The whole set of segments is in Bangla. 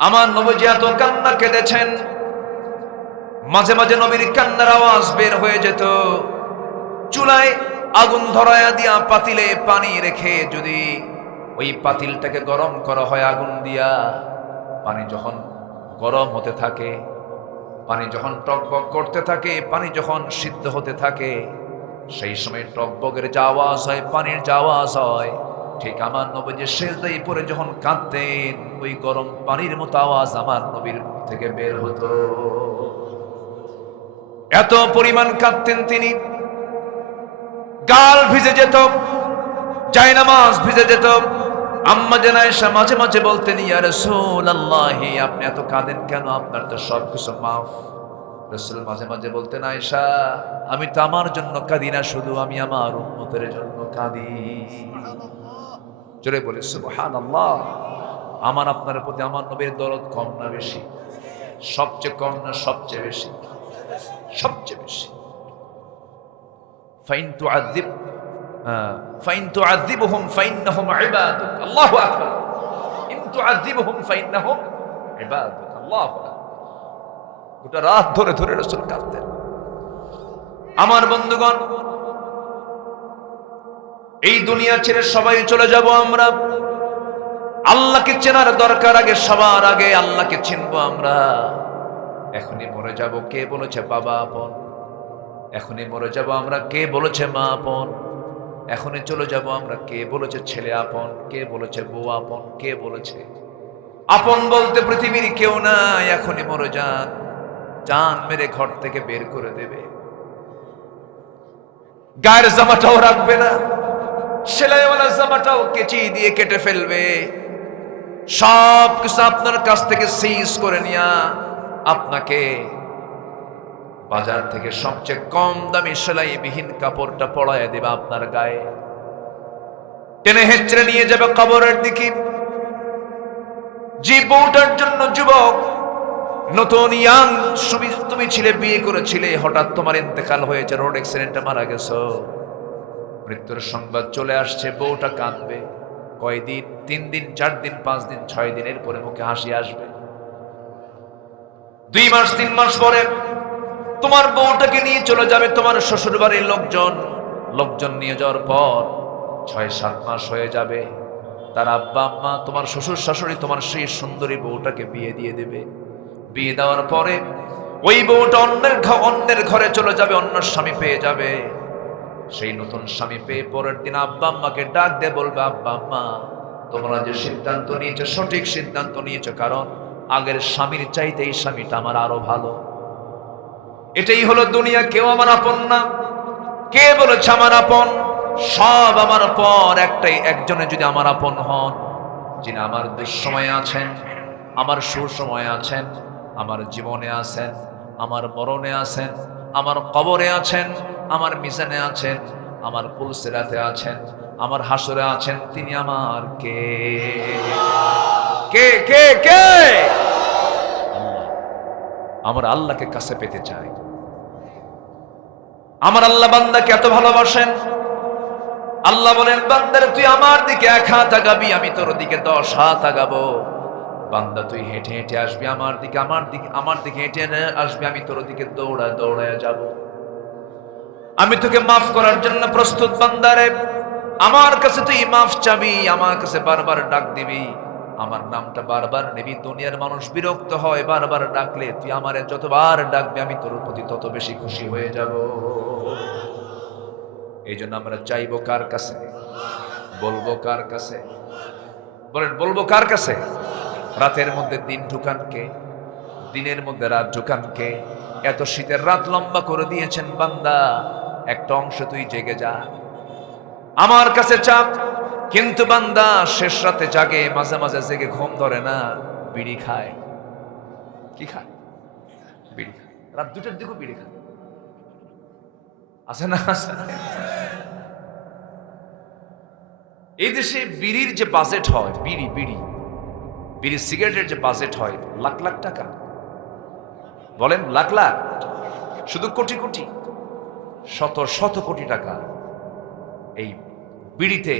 আমার নবীজি এত কান্না কেঁদেছেন, মাঝে মাঝে নবীর কান্নার আওয়াজ বের হয়ে যেত। চুলায় আগুন ধরায়া দিয়া পাতিলে পানি রেখে যদি ওই পাতিলটাকে গরম করা হয় আগুন দিয়া, পানি যখন গরম হতে থাকে, পানি যখন টকবক করতে থাকে, পানি যখন সিদ্ধ হতে থাকে, সেই সময় টকবকের যে আওয়াজ হয়, পানির যে আওয়াজ হয়, ঠিক আমার নবী সেজদায় পড়ে যখন কাঁদতেন, ওই গরম পানির মতো আওয়াজ আমার নবীর মুখ থেকে বের হতো। এত পরিমাণ কাঁদতেন তিনি, গাল ভিজে যেত, জায়নামাজ ভিজে যেত। আম্মা জান আয়েশা মাঝে মাঝে বলতেন, ইয়া রাসূলুল্লাহ, আপনি এত কাঁদেন কেন? আপনার তো সবকিছু মাফ। রাসূল মাঝে মাঝে বলতেন, আয়েশা, আমি তো আমার জন্য কাঁদি না, শুধু আমি আমার উম্মতের জন্য কাঁদি। জোরে বলে সুবহানাল্লাহ। আমার আপনার প্রতি আমার নবীর দরদ কম না বেশি? সবচেয়ে কম না সবচেয়ে বেশি? সবচেয়ে বেশি। ফাইন তুআযিব ফাইন তুআযিবহুম ফাইন্নাহুম ইবাদুক, আল্লাহু আকবার। ইন তুআযিবহুম ফাইন্নাহুম ইবাদুক, আল্লাহু আকবার। গোটা রাত ধরে ধরে রাসূল কাঁদতেন। আমার বন্ধুগণ, এই দুনিয়া ছেড়ে সবাই চলে যাব আমরা। আল্লাহকে চেনার দরকার, আগে সবার আগে আল্লাহকে চিনবো আমরা। এখনই মরে যাব, কে বলেছে বাবা আপন? এখনই মরে যাব আমরা, কে বলেছে মা আপন? এখনই চলে যাব আমরা, কে বলেছে ছেলে আপন? কে বলেছে বউ আপন? কে বলেছে? আপন বলতে পৃথিবীর কেউ নাই। এখনই মরে যান, জান মেরে ঘর থেকে বের করে দেবে। গায়ের জামাটাও রাখবে না, সেলাইওয়ালা জামাটাও কেচি দিয়ে কেটে ফেলবে। সব কিছু আপনার কাছ থেকে সিজ করে নিয়া আপনাকে বাজার থেকে সবচেয়ে কম দামি সেলাইবিহীন কাপড়টা পরায় দেবে আপনার গায়ে, টেনে হেঁচড়ে নিয়ে যাবে কবরের দিকে। যে বউটার জন্য যুবক, নতুন ইয়াং, তুমি ছিলে, বিয়ে করেছিলে, হঠাৎ তোমার ইন্তেকাল হয়েছে, রোড অ্যাক্সিডেন্টে মারা গেছো, মৃত্যুর সংবাদ চলে আসছে, বউটা কাঁদবে। কয়দিন? 3 দিন, 4 দিন, 5 দিন, 6 দিনের পরে মুখে হাসি আসবে। 2 মাস 3 মাস পরে তোমার বউটাকে নিয়ে চলে যাবে তোমার শ্বশুর বাড়ির লোকজন নিয়ে যাওয়ার পর 6-7 মাস হয়ে যাবে। তার আব্বা আম্মা, তোমার শ্বশুর শাশুড়ি তোমার সেই সুন্দরী বউটাকে বিয়ে দিয়ে দেবে। বিয়ে দেওয়ার পরে ওই বউটা অন্যের ঘরে চলে যাবে, অন্য স্বামী পেয়ে যাবে। সেই নতুন স্বামী পেয়ে পরের দিন আব্বা আম্মাকে ডাক দিয়ে বলবে, আব্বা আম্মা, তোমরা যে সিদ্ধান্ত নিয়েছো সঠিক সিদ্ধান্ত নিয়েছো, কারণ আগের স্বামীর চাইতে এই স্বামীটা আমার আরো ভালো। এটাই হলো দুনিয়া। কেউ আমার আপন না। কে বলেছে আমার আপন? সব আমার পর। একজনে যদি আমার আপন হন, যিনি আমার দুঃসময়ে আছেন, আমার সুসময়ে আছেন, আমার জীবনে আছেন, আমার মরণে আছেন, আমার কবরে আছেন, আমার মিজানে আছেন, আমার পুলসিরাতে আছেন, আমার হাসরে আছেন, তিনি আমার কে? কে কে কে? আল্লাহ। আমার আল্লাহকে কাছে পেতে চাই। আমার আল্লাহ বান্দাকে এত ভালোবাসেন। আল্লাহ বলেন, বান্দার তুই আমার দিকে 1 হাত আগাবি, আমি তোর দিকে 10 হাত আগাবো। বান্দা তুই হেঁটে হেঁটে আসবি আমার দিকে হেঁটে আসবি, আমি তোর দিকে দৌড়ায় যাব। আমি তোকে মাফ করার জন্য প্রস্তুত বান্দারে। আমার কাছে তুই মাফ চাবি, আমার কাছে বারবার ডাক দিবি, আমার নামটা বারবার নিবি। দুনিয়ার মানুষ বিরক্ত হয় বারবার ডাকলে, তুই আমারে যতবার ডাকবি আমি তোর প্রতি তত বেশি খুশি হয়ে যাব। এই জন্য আমরা চাইবো কার কাছে? বলবো কার কাছে? বলেন, বলবো কার কাছে? রাতের মধ্যে দিন ঢুকান কে? দিনের মধ্যে রাত ঢুকান কে? এত শীতের রাত লম্বা করে দিয়েছেন বান্দা, একটা অংশ তুই জেগে যা, আমার কাছে চাপ। কিন্তু বান্দা শেষ রাতে জাগে, মাঝে মাঝে জেগে ঘুম ধরে না, বিড়ি খায়। কি খায়? বিড়ি খায়। রাত 2টার দিকেও বিড়ি খায়। আছে না? আছে না? এই দেশে বিড়ির যে বাজেট হয়, বিড়ি সিগারেটের যে বাজেট হয়, লাখ লাখ টাকা। বলেন, লাখ লাখ? শুধু কোটি কোটি, শত শত কোটি টাকা এই বিড়িতে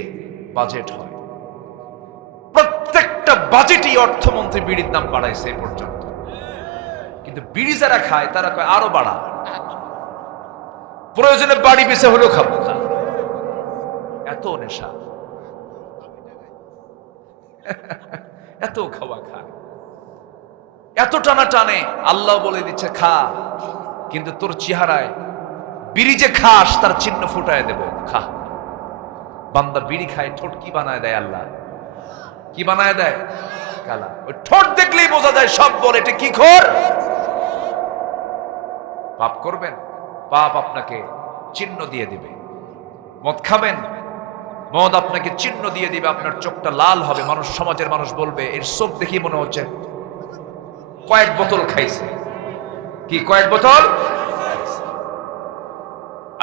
বাজেট হয়। প্রত্যেকটা প্রত্যেকটা বাজেটই অর্থমন্ত্রী বিড়ির দাম বাড়াইছে এ পর্যন্ত, কিন্তু বিড়ি যারা খায় তারা কয় আরো বাড়া, প্রয়োজনে বাড়ি বেঁচে হলেও খাবো। এত নেশা, এত খাওয়া খায়, এত টানা টানে। আল্লাহ বলে দিচ্ছে খা, কিন্তু তোর চেহারায় বিড়ি যে খাস তার চিহ্ন ফুটায় দেব, খা। বান্দা বিড়ি খায়, ঠোঁট কি বানায় দেয় আল্লাহ? কি বানায় দেয়? কালা। ওই ঠোঁট দেখলেই বোঝা যায় সব বলে এটা কি খোর। পাপ করবেন, পাপ আপনাকে চিহ্ন দিয়ে দিবে। মদ খাবেন, মদ আপনাকে চিহ্ন দিয়ে দিবে, আপনার চোখটা লাল হবে। মানুষ, সমাজের মানুষ বলবে এর চোখ দেখি মনে হচ্ছে কয়েক বোতল খাইছে। কি কয়েক বোতল?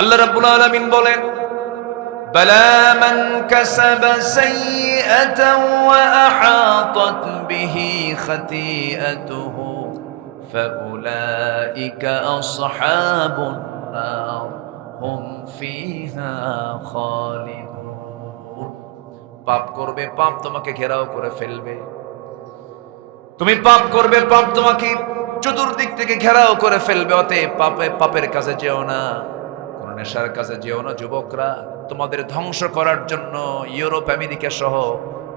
আল্লাহ রাব্বুল আলামিন বলেন বালা মান কাসাবা সাইয়্যাতান ওয়া আহাতাত বিহি খাতিআতুহু ফাউলাইকা আসহাবুন নার হুম ফিহা খালিদুন। পাপ করবে, পাপ তোমাকে ঘেরাও করে ফেলবে। তুমি পাপ করবে, পাপ তোমাকে চতুর্দিক থেকে ঘেরাও করে ফেলবে। অতএব পাপের কাছে যেও না, কোন নেশার কাছে যেও না। যুবকরা, তোমাদের ধ্বংস করার জন্য ইউরোপ আমেরিকা সহ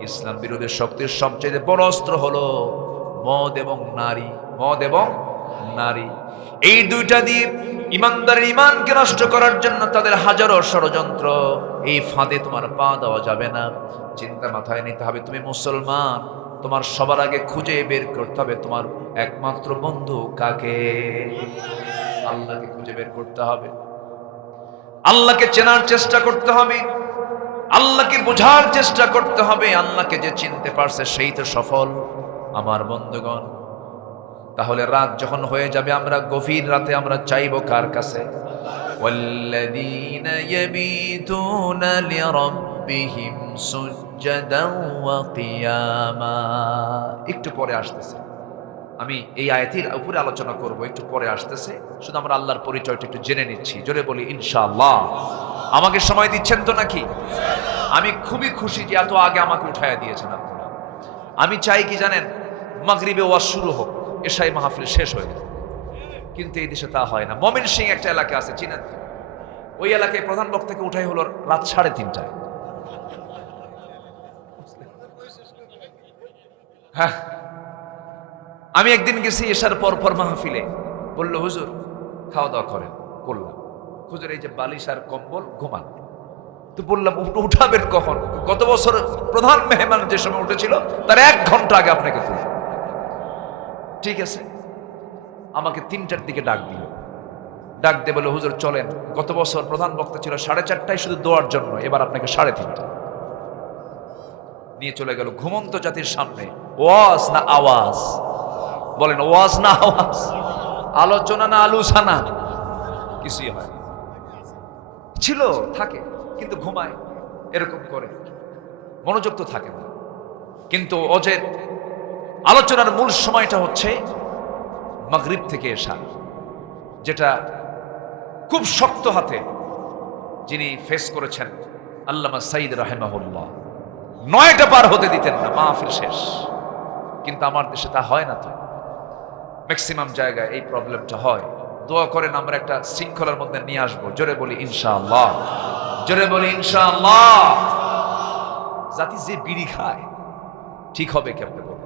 ইসলাম বিরোধী শক্তির সবচেয়ে বড় অস্ত্র হলো মদ এবং নারী। মদ এবং নারী, এই দুইটা দিয়ে ইমানদারের ইমানকে নষ্ট করার জন্য তাদের হাজারো ষড়যন্ত্র। এই ফাঁদে তোমার পা দেওয়া যাবে না। চিন্তা মাথায় নিতে হবে, তুমি মুসলমান, তোমার সবার আগে খুঁজে বের করতে হবে তোমার একমাত্র বন্ধু কাকে। আল্লাহকে খুঁজে বের করতে হবে, আল্লাহকে চেনার চেষ্টা করতে হবে, আল্লাহকে বোঝার চেষ্টা করতে হবে। আল্লাহকে যে চিনতে পারছে সেই তো সফল। আমার বন্ধুগণ, তাহলে রাত যখন হয়ে যাবে, আমরা গভীর রাতে আমরা চাইবো কার কাছে? ওয়াল্লাযীনা ইয়াবিতুনা লিরাব্বিহিম সুজদান ওয়া কিয়ামা। একটু পরে আসতেছে, আমি এই আয়াতের উপরে আলোচনা করব, একটু পরে আসতেছে। শুধু আমরা আল্লাহর পরিচয়টা একটু জেনে নিচ্ছি। জোরে বলি ইনশাআল্লাহ। আমাকে সময় দিচ্ছেন তো নাকি? আমি খুবই খুশি যে এত আগে আমাকে উঠায়া দিয়েছেন আপনারা। আমি চাই কি জানেন, মাগরিবে ওয়াজ শুরু হোক, এশাই মাহফিল শেষ হয়ে যায়, কিন্তু এই দেশে তা হয় না। ময়মনসিংহ একটা এলাকা আছে, চিনেন তো? ওই এলাকায় প্রধান বক্তাকে উঠাই হলো রাত 3:30টায়। হ্যাঁ, আমি একদিন গেছি এশার পর মাহফিলে, বললো হুজুর খাওয়া দাওয়া করেন। করলাম। হুজুর এই যে বালিশ আর কম্বল, ঘুমান। তো বললাম উঠাবেন কখন? গত বছর প্রধান মেহমান যে সময় উঠেছিল তার 1 ঘন্টা আগে আপনাকে তুলব। ঠিক আছে, আমাকে 3টার দিকে ডাক দিল। ডাক দিয়ে বলে হুজুর চলেন, গত বছর প্রধান বক্তা ছিল 4:30টায় শুধু দোয়ার জন্য, এবার আপনাকে 3:30 নিয়ে চলে গেল। ঘুমন্ত জাতির সামনে ওয়াজ না আওয়াজ? বলেন ওয়াজ না আওয়াজ? আলোচনা না আলোচনা? কিছুই হয় ছিল, থাকে, কিন্তু ঘুমায়, এরকম করে মনোযোগ তো থাকে না। কিন্তু ওদের আলোচনার মূল সময়টা হচ্ছে মাগরিব থেকে এশা, যেটা খুব শক্ত হাতে যিনি ফেস করেছেন আল্লামা সাইদ রাহিমাহুল্লাহ। 9টা পার হতে দিতেন না, মাহফিল শেষ। কিন্তু আমার দেশে তা হয় না। তো ম্যাক্সিমাম জায়গায় এই প্রবলেমটা হয়। দোয়া করেন আমরা একটা শৃঙ্খলার মধ্যে নিয়ে আসবো। জোরে বলি ইনশাআল্লাহ, জোরে বলি ইনশাআল্লাহ। জাতি যে বিড়ি খায় ঠিক হবে কেমনে বলে?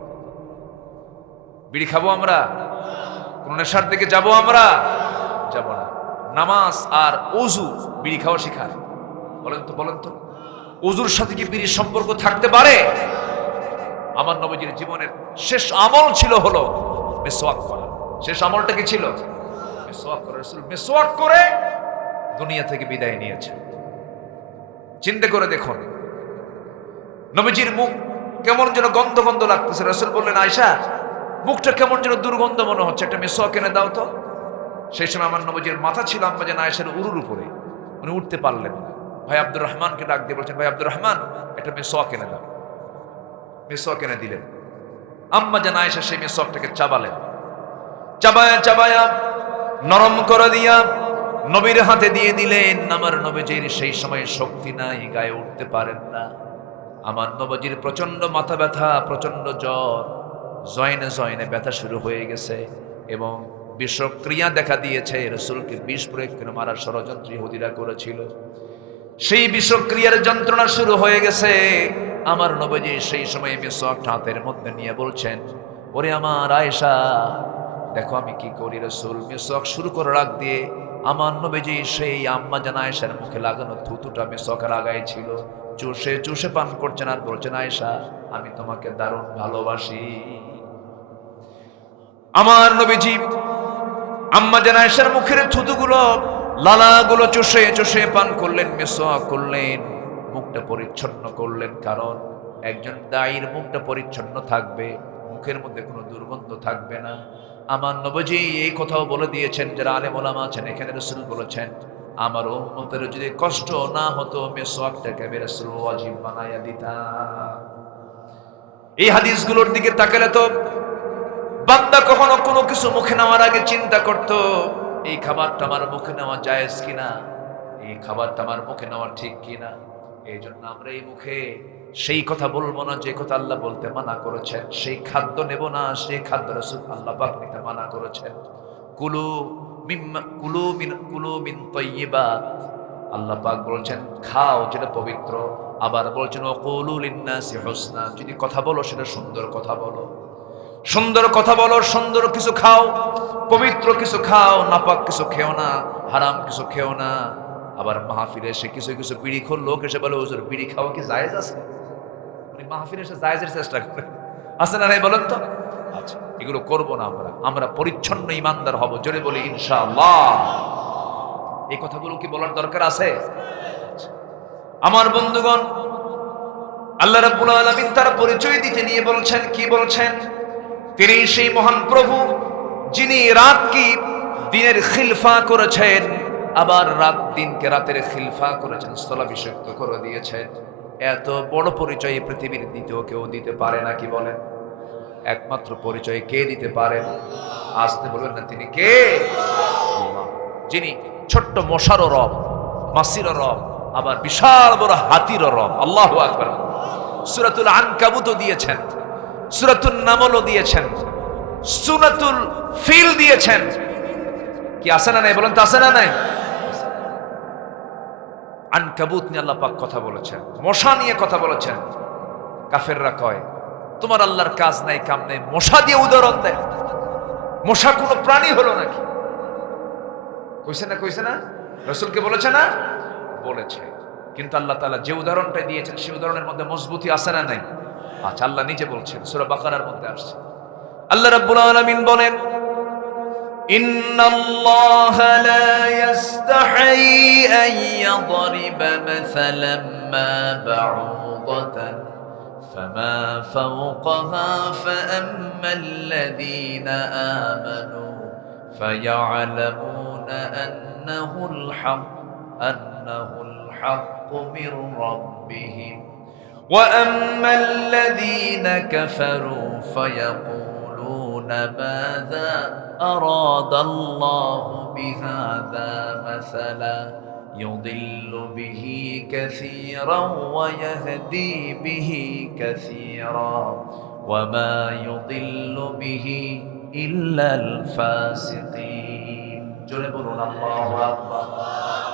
বিড়ি খাবো আমরা? কোন নেশার দিকে যাবো আমরা? যাব না। নামাজ আর ওযু বিড়ি খাওয়া শেখায়? বলেন তো, বলেন তো, ওযুর সাথে কি বিড়ির সম্পর্ক থাকতে পারে? আমার নবীজির জীবনের শেষ আমল ছিল হলো মিসওয়াক করা। শেষ আমলটা কি ছিল? মিসওয়াক করা। রাসূল মিসওয়াক করে দুনিয়া থেকে বিদায় নিয়েছেন। চিন্তা করে দেখুন, নবীজির মুখ কেমন যেন গন্ধ গন্ধ লাগতেছে। রাসূল বললেন আয়েশা, মুখটা কেমন যেন দুর্গন্ধ মনে হচ্ছে, একটা মিসওয়াক এনে দাও তো। সেই সময় আমার নবীজির মাথা ছিল আম্মা জান আয়েশার উরুর উপরে, উনি উঠতে পারলেন না। ভাই আব্দুর রহমানকে ডাক দিয়ে বলছেন, ভাই আব্দুর রহমান, একটা মিসওয়াক এনে দাও। মিসওয়াক এনে দিলেন। আম্মা জান আয়েশা সেই মিসওয়াকটাকে চাবালেন। চাবায়া চাবায়া নরম করে দিয়া নবীর হাতে দিয়ে দিলেন। আমার নবীজির সেই সময় শক্তি নাই, গায়ে উঠতে পারেন না। আমার নবীজির প্রচন্ড মাথা ব্যথা, প্রচন্ড জ্বর, জয়েনে জয়েনে ব্যথা শুরু হয়ে গেছে এবং বিষক্রিয়া দেখা দিয়েছে। রাসূলকে বিষ প্রয়োগ করে মারার ষড়যন্ত্র ইহুদিরা করেছিল। সেই বিষক্রিয়ার যন্ত্রণা শুরু হয়ে গেছে। আমার নবীজি সেই সময় মিসওয়াকটা হাতের মধ্যে নিয়ে বলছেন, ওরে আমার আয়েশা, দেখো আমি কি করি। রাসূল মিসওয়াক শুরু করে রাখ দিয়ে আমার নবীজি সেই আম্মা জান আয়েশার মুখে লাগানো থুতুটা মিসওয়াকে লাগাইছিল, চুষে চুষে পান করছেন আর বলছেন, আয়েশা আমি তোমাকে দারুণ ভালোবাসি। আমার নবীজি আম্মা জান আয়েশার মুখের থুতুগুলো, লালাগুলো চুষে চুষে পান করলেন, মিসওয়াক করলেন, মুখটা পরিচ্ছন্ন করলেন। কারণ একজন দায়ীর মুখটা পরিচ্ছন্ন থাকবে, মুখের মধ্যে কোনো দুর্গন্ধ থাকবে না। আমার নবীজি এই কথাও বলে দিয়েছেন, যারা আলেম ওলামা আছেন, এখানে রাসূল বলেছেন আমার উম্মতের যদি কষ্ট না হতো মিসওয়াকটাকে আমি রাসূল ওয়াজিব বানায়া দিতাম। এই হাদিসগুলোর দিকে তাকালে তো বান্দা কখনো কোনো কিছু মুখে নেওয়ার আগে চিন্তা করত, এই খাবারটা আমার মুখে নেওয়া জায়েজ কিনা, এই খাবারটা আমার মুখে নেওয়া ঠিক কিনা। এই জন্য আমরা এই মুখে সেই কথা বলবো না যে কথা আল্লাহ বলতে মানা করেছেন, সেই খাদ্য নেব না সেই খাদ্য রাসূল আল্লাহ পাক নিতে মানা করেছেন। কুলু মিন তাইয়্যিবাত, আল্লাহ পাক বলছেন খাও যেটা পবিত্র। আবার বলছেন ওয়াকুলু লিন-নাসি হুসনা, যদি কথা বলো সেটা সুন্দর কথা বলো, সুন্দর কথা বলো, সুন্দর কিছু খাও, পবিত্র কিছু খাও, নাপাক কিছু খেও না, হারাম কিছু খেও না। আবার মাহফিলে এসে কিছু কিছু বিড়িখোর লোক এসে বলে হুজুর বিড়ি খাওয়া কি জায়েজ আছে? উনি মাহফিলে এসে জায়েজের চেষ্টা করে, আছে না নাই বলেন তো? আচ্ছা, এগুলো করবো না আমরা পরিচ্ছন্ন ইমানদার হব, জোরে বলি ইনশাআল্লাহ। এই কথাগুলো কি বলার দরকার আছে? আমার বন্ধুগণ, আল্লাহ রাব্বুল আলামিন তার পরিচয় দিতে নিয়ে বলছেন, কি বলছেন? তিনি সেই মহান প্রভু যিনি রাত কি দিনের খিলফা করেছেন, আবার রাত দিনকে রাতের খিলফা করেছেন, স্থলাভিষিক্ত করে দিয়েছেন। এত বড় পরিচয় পৃথিবীর দ্বিতীয় কেউ দিতে পারে না, কি বলেন? একমাত্র পরিচয় কে দিতে পারেন? আসতে বলবেন না তিনি কে? আল্লাহ, যিনি ছোট্ট মশারও রব, মাসিরও রব, আবার বিশাল বড় হাতিরও রব। আল্লাহু আকবার। সূরাতুল আনকাবুতও দিয়েছেন, সূরাতুন নামলও দিয়েছেন, সূরাতুল ফিল দিয়েছেন। কি আছে না নাই বলেন তো? আছে না নাই? আনকাবুত নিয়ে আল্লাহ পাক কথা বলেছেন, মশা নিয়ে কথা বলেছেন। কাফেররা কয় তোমার আল্লাহর কাজ নাই কাম নাই, মশা দিয়ে উদাহরণ দেয়। মশা কোনো প্রাণী হলো নাকি? কইছে না? কইছে না? রাসূলকে বলেছে না? বলেছে। কিন্তু আল্লাহ তাআলা যে উদাহরণটা দিয়েছেন সেই উদাহরণের মধ্যে মজবুতি আছে না নাই? আচ্ছা, আল্লাহ নিজে বলছেন, সূরা বাকারার মধ্যে আসছে। আল্লাহ রাব্বুল আলামিন বলেন, ইন্নাল্লাহা লা ইস্তাহি আন ইয়াদরিবা মাসালাম মা বাউদাতান ফামা ফাওকাহা ফাআম্মাল্লাযীনা আমানু ফায়া'লামুনা আন্নাহুল হাক্কু মির রাব্বিহিম ওয়া আম্মাল্লাযীনা কাফারু ফায়াকুলুনা মাযা আরাদাল্লাহু বিহাযা মাসালা يضل به كثيرا ويهدي به كثيرا وما يضل به إلا الفاسقين জোরে বলুন আল্লাহু আকবার,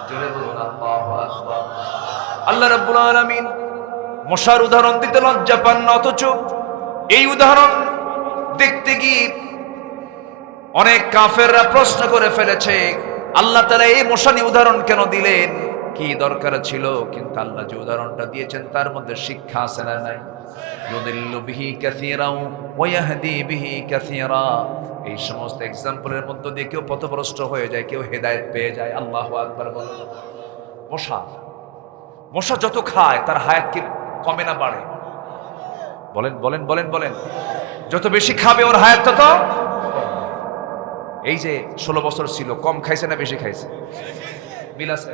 জোরে বলুন আল্লাহু আকবার। আল্লাহ রাব্বুল আলামিন মশার উদাহরণ দিতে লজ্জা পান না, অথচ এই উদাহরণ দেখতে গিয়ে অনেক কাফেররা প্রশ্ন করে ফেলেছে, আল্লাহ তাআলা এই মশা নিয়ে উদাহরণ কেন দিলেন? কি দরকার ছিল? কিন্তু আল্লাহ যে উদাহরণটা দিয়েছেন তার মধ্যে শিক্ষা আছে না নাই? ইউদিল্লু বিহি কাসীরা ওয়া ইয়াহদি বিহি কাসীরা। এই সমস্ত এক্সাম্পলের মধ্য দিয়ে কেউ পথভ্রষ্ট হয়ে যায়, কেউ হেদায়েত পেয়ে যায়। আল্লাহু আকবার বলেন। মশা যত খায় তার হায়াত কি কমে না বাড়ে? বলেন বলেন বলেন বলেন। যত বেশি খাবে ওর হায়াত তত। এই যে 16 বছর ছিল, কম খাইছে না বেশি খাইছে? মিল আছে?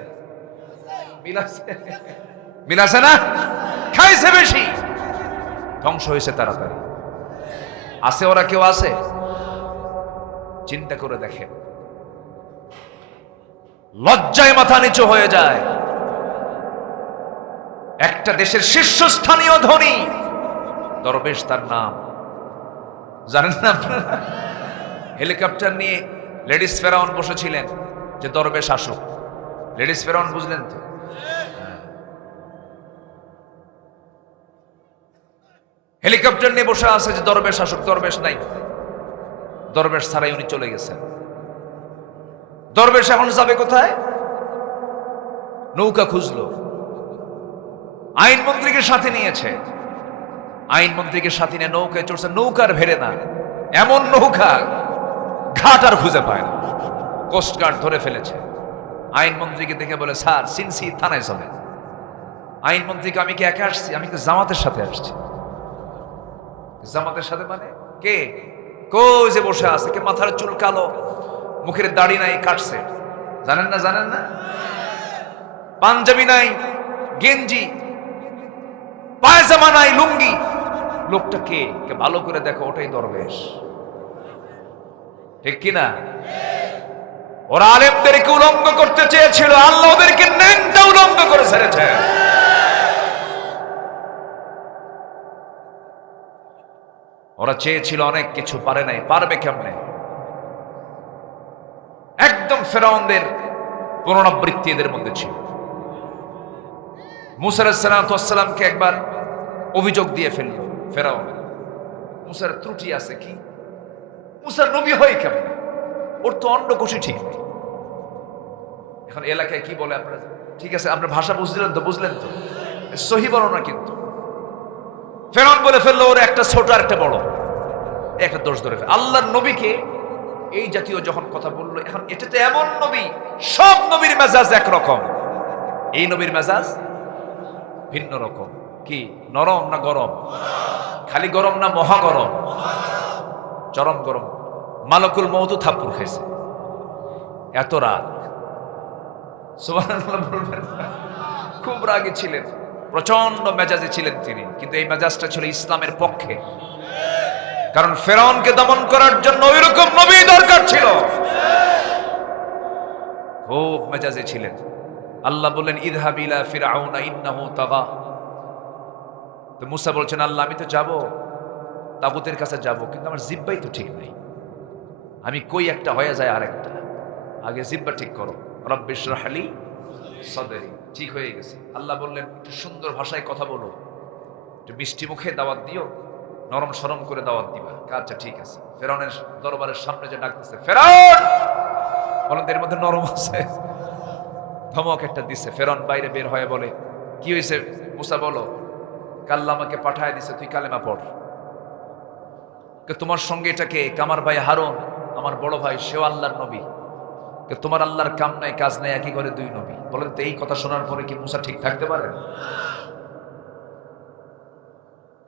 মিল আছে? মিল আছে না? খাইছে বেশি, ধ্বংস হয়েছে তাড়াতাড়ি। আছে ওরা কেউ আছে? চিন্তা করে দেখেন, লজ্জায় মাথা নিচু হয়ে যায়। একটা দেশের শীর্ষস্থানীয় ধনী দরবেশ, তার নাম জানেন না আপনারা? হেলিকপ্টার নিয়ে লেডিস ফেরাউন বসেছিলেন যে দরবেশ আসুক। লেডিস ফেরাউন বুঝলেন তো? হেলিকপ্টার নিয়ে বসে আছে যে দরবেশ আসুক, দরবেশ নাই, দরবেশ ছাড়াই উনি চলে গেছেন। দরবেশ এখন যাবে কোথায়? নৌকা খুঁজলো, আইনমন্ত্রীকে সাথে নিয়েছে, আইনমন্ত্রীকে সাথে নিয়ে নৌকায় চড়ছে, নৌকার ভেড়ে না, এমন নৌকা ঘাট আর খুঁজে পায় না, কোস্টগার্ড ধরে ফেলেছে। আইনমন্ত্রীকে দেখে বলে, স্যার সিনসি থানায় চলে। আইনমন্ত্রীকে, আমি কি একা আসছি? আমি তো জামাতের সাথে আসছি। জামাতের সাথে মানে কে? কই যে বসে আছে, কে মাথার চুল কালো, মুখের দাড়ি নাই, কাটছে, জানেন না? জানেন না? পাঞ্জাবি নাই, গেঞ্জি, পায়জামা নাই, লুঙ্গি। লোকটা কে? ভালো করে দেখো, ওটাই দরবেশ, ঠিক কিনা? ওরা আলেমদেরকে উলঙ্গ করতে চেয়েছিল, আল্লাহ ওদেরকে ন্যাংটা উলঙ্গ করে ছেড়েছে। ওরা চেয়েছিল অনেক কিছু, পারে নাই, পারবে কেমনে? একদম ফেরাউনদের পুনরাবৃত্তি এদের মধ্যে ছিল। মুসা আলাইহিস সালামকে একবার অভিযোগ দিয়ে ফেলল ফেরাউন, মুসার ত্রুটি আছে কি? মুসার নবী হয় কেমন? ওর তো অন্ডকোষই ঠিক নেই। এখন এলাকায় কি বলে আপনারা? ঠিক আছে, আপনার ভাষা বুঝলেন তো? বুঝলেন তো? সহি বলো না কিন্তু। ফেরাউন বলে ফেললো, ওর একটা ছোট আর একটা বড়, একটা দোষ ধরে ফেল। আল্লাহর নবীকে এই জাতীয় যখন কথা বললো, এখন এটা তো এমন নবী, সব নবীর মেজাজ একরকম, এই নবীর মেজাজ ভিন্ন রকম। কি নরম না গরম? খালি গরম না মহা গরম? চরম গরম। মালাকুল মউত থাপ্পড় খাইছে, এত রাগ। সুবহানাল্লাহ বলবেন না? খুব রাগী ছিলেন, প্রচন্ড মেজাজে ছিলেন তিনি, কিন্তু এই মেজাজটা ছিল ইসলামের পক্ষে। কারণ ফেরাউনকে দমন করার জন্য ওইরকম নবী দরকার ছিল। খুব মেজাজে ছিলেন। আল্লাহ বললেন, ইযহাব ইলা ফিরআউনা ইন্নাহু তাগা। তো মুসা বলছেন, আল্লাহ আমি তো যাব, তাগুতের কাছে যাব, কিন্তু আমার জিহ্বাই তো ঠিক নাই, আমি কই একটা হয়ে যায় আরেকটা, আগে জিহ্বা ঠিক করো। রব্বি ইশরাহ লি সাদরি, ঠিক হয়ে গেছে। আল্লাহ বললেন, একটু সুন্দর ভাষায় কথা বলো, একটু মিষ্টি মুখে দাওয়াত দিও, নরম সরম করে দাওয়াত দিবা। আচ্ছা ঠিক আছে। ফেরাউনের দরবারের সামনে যে ডাকতেছে, ফেরাউন বলেন, এর মধ্যে নরম আছে, ধমক একটা দিচ্ছে। ফেরাউন বাইরে বের হয়ে বলে, কি হয়েছে মুসা বলো? আল্লাহ আমাকে পাঠায় দিছে, তুই কালেমা পড়। তোমার সঙ্গে এটাকে, আমার ভাই হারুন, আমার বড় ভাই, সেও আল্লাহর নবী, তোমার আল্লাহর কাম নাই কাজ নাই, একই করে দুই নবী। বলেন তো এই কথা শোনার পরে কি মুসা ঠিক থাকতে পারেন?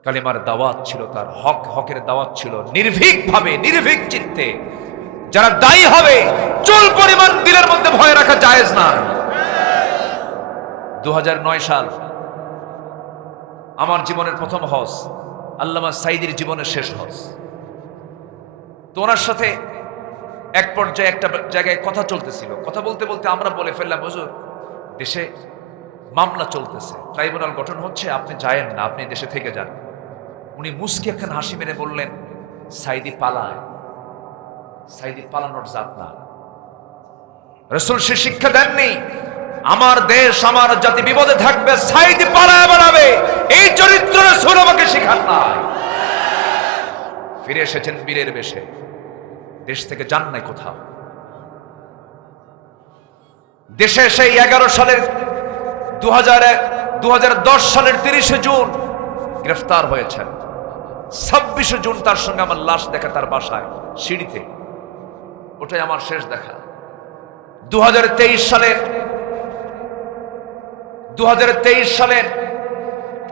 কালিমার দাওয়াত ছিল তার, হকের দাওয়াত ছিল, নির্ভীক ভাবে, নির্ভীক চিত্তে। যারা দায়ী হবে, চুল পরিমাণ দিলের মধ্যে ভয় রাখা জায়েজ না। 2009 সাল আমার জীবনের প্রথম হজ, আল্লামা সাইদির জীবনের শেষ হজ। তো ওনার সাথে এক পর্যায়ে একটা জায়গায় কথা চলতেছিল, কথা বলতে বলতে আমরা বলে ফেললাম, হুজুর দেশে মামলা চলতেছে, ট্রাইব্যুনাল গঠন হচ্ছে, আপনি যায়েন না, আপনি দেশে থেকে যান। উনি মুস্কি একখান হাসি মেরে বললেন, সাইদি পালায়, সাইদি পালানোর জাত না। রাসূল সে শিক্ষা দেননি, আমার দেশ আমার জাতি বিপদে থাকবে, সাইদি পালায় বেড়াবে, এই চরিত্র রাসূল আমাকে শিখান না। ফিরে এসেছেন বীরের বেশে, দেশ থেকে যান নাই কোথাও। দেশে সেই 11 সালের 2010 সালের 30 জুন গ্রেফতার হয়েছেন। 26 জুন তার সঙ্গে আমার লাশ দেখা তার বাসায় সিঁড়িতে, ওটাই আমার শেষ দেখা। 2023 সালের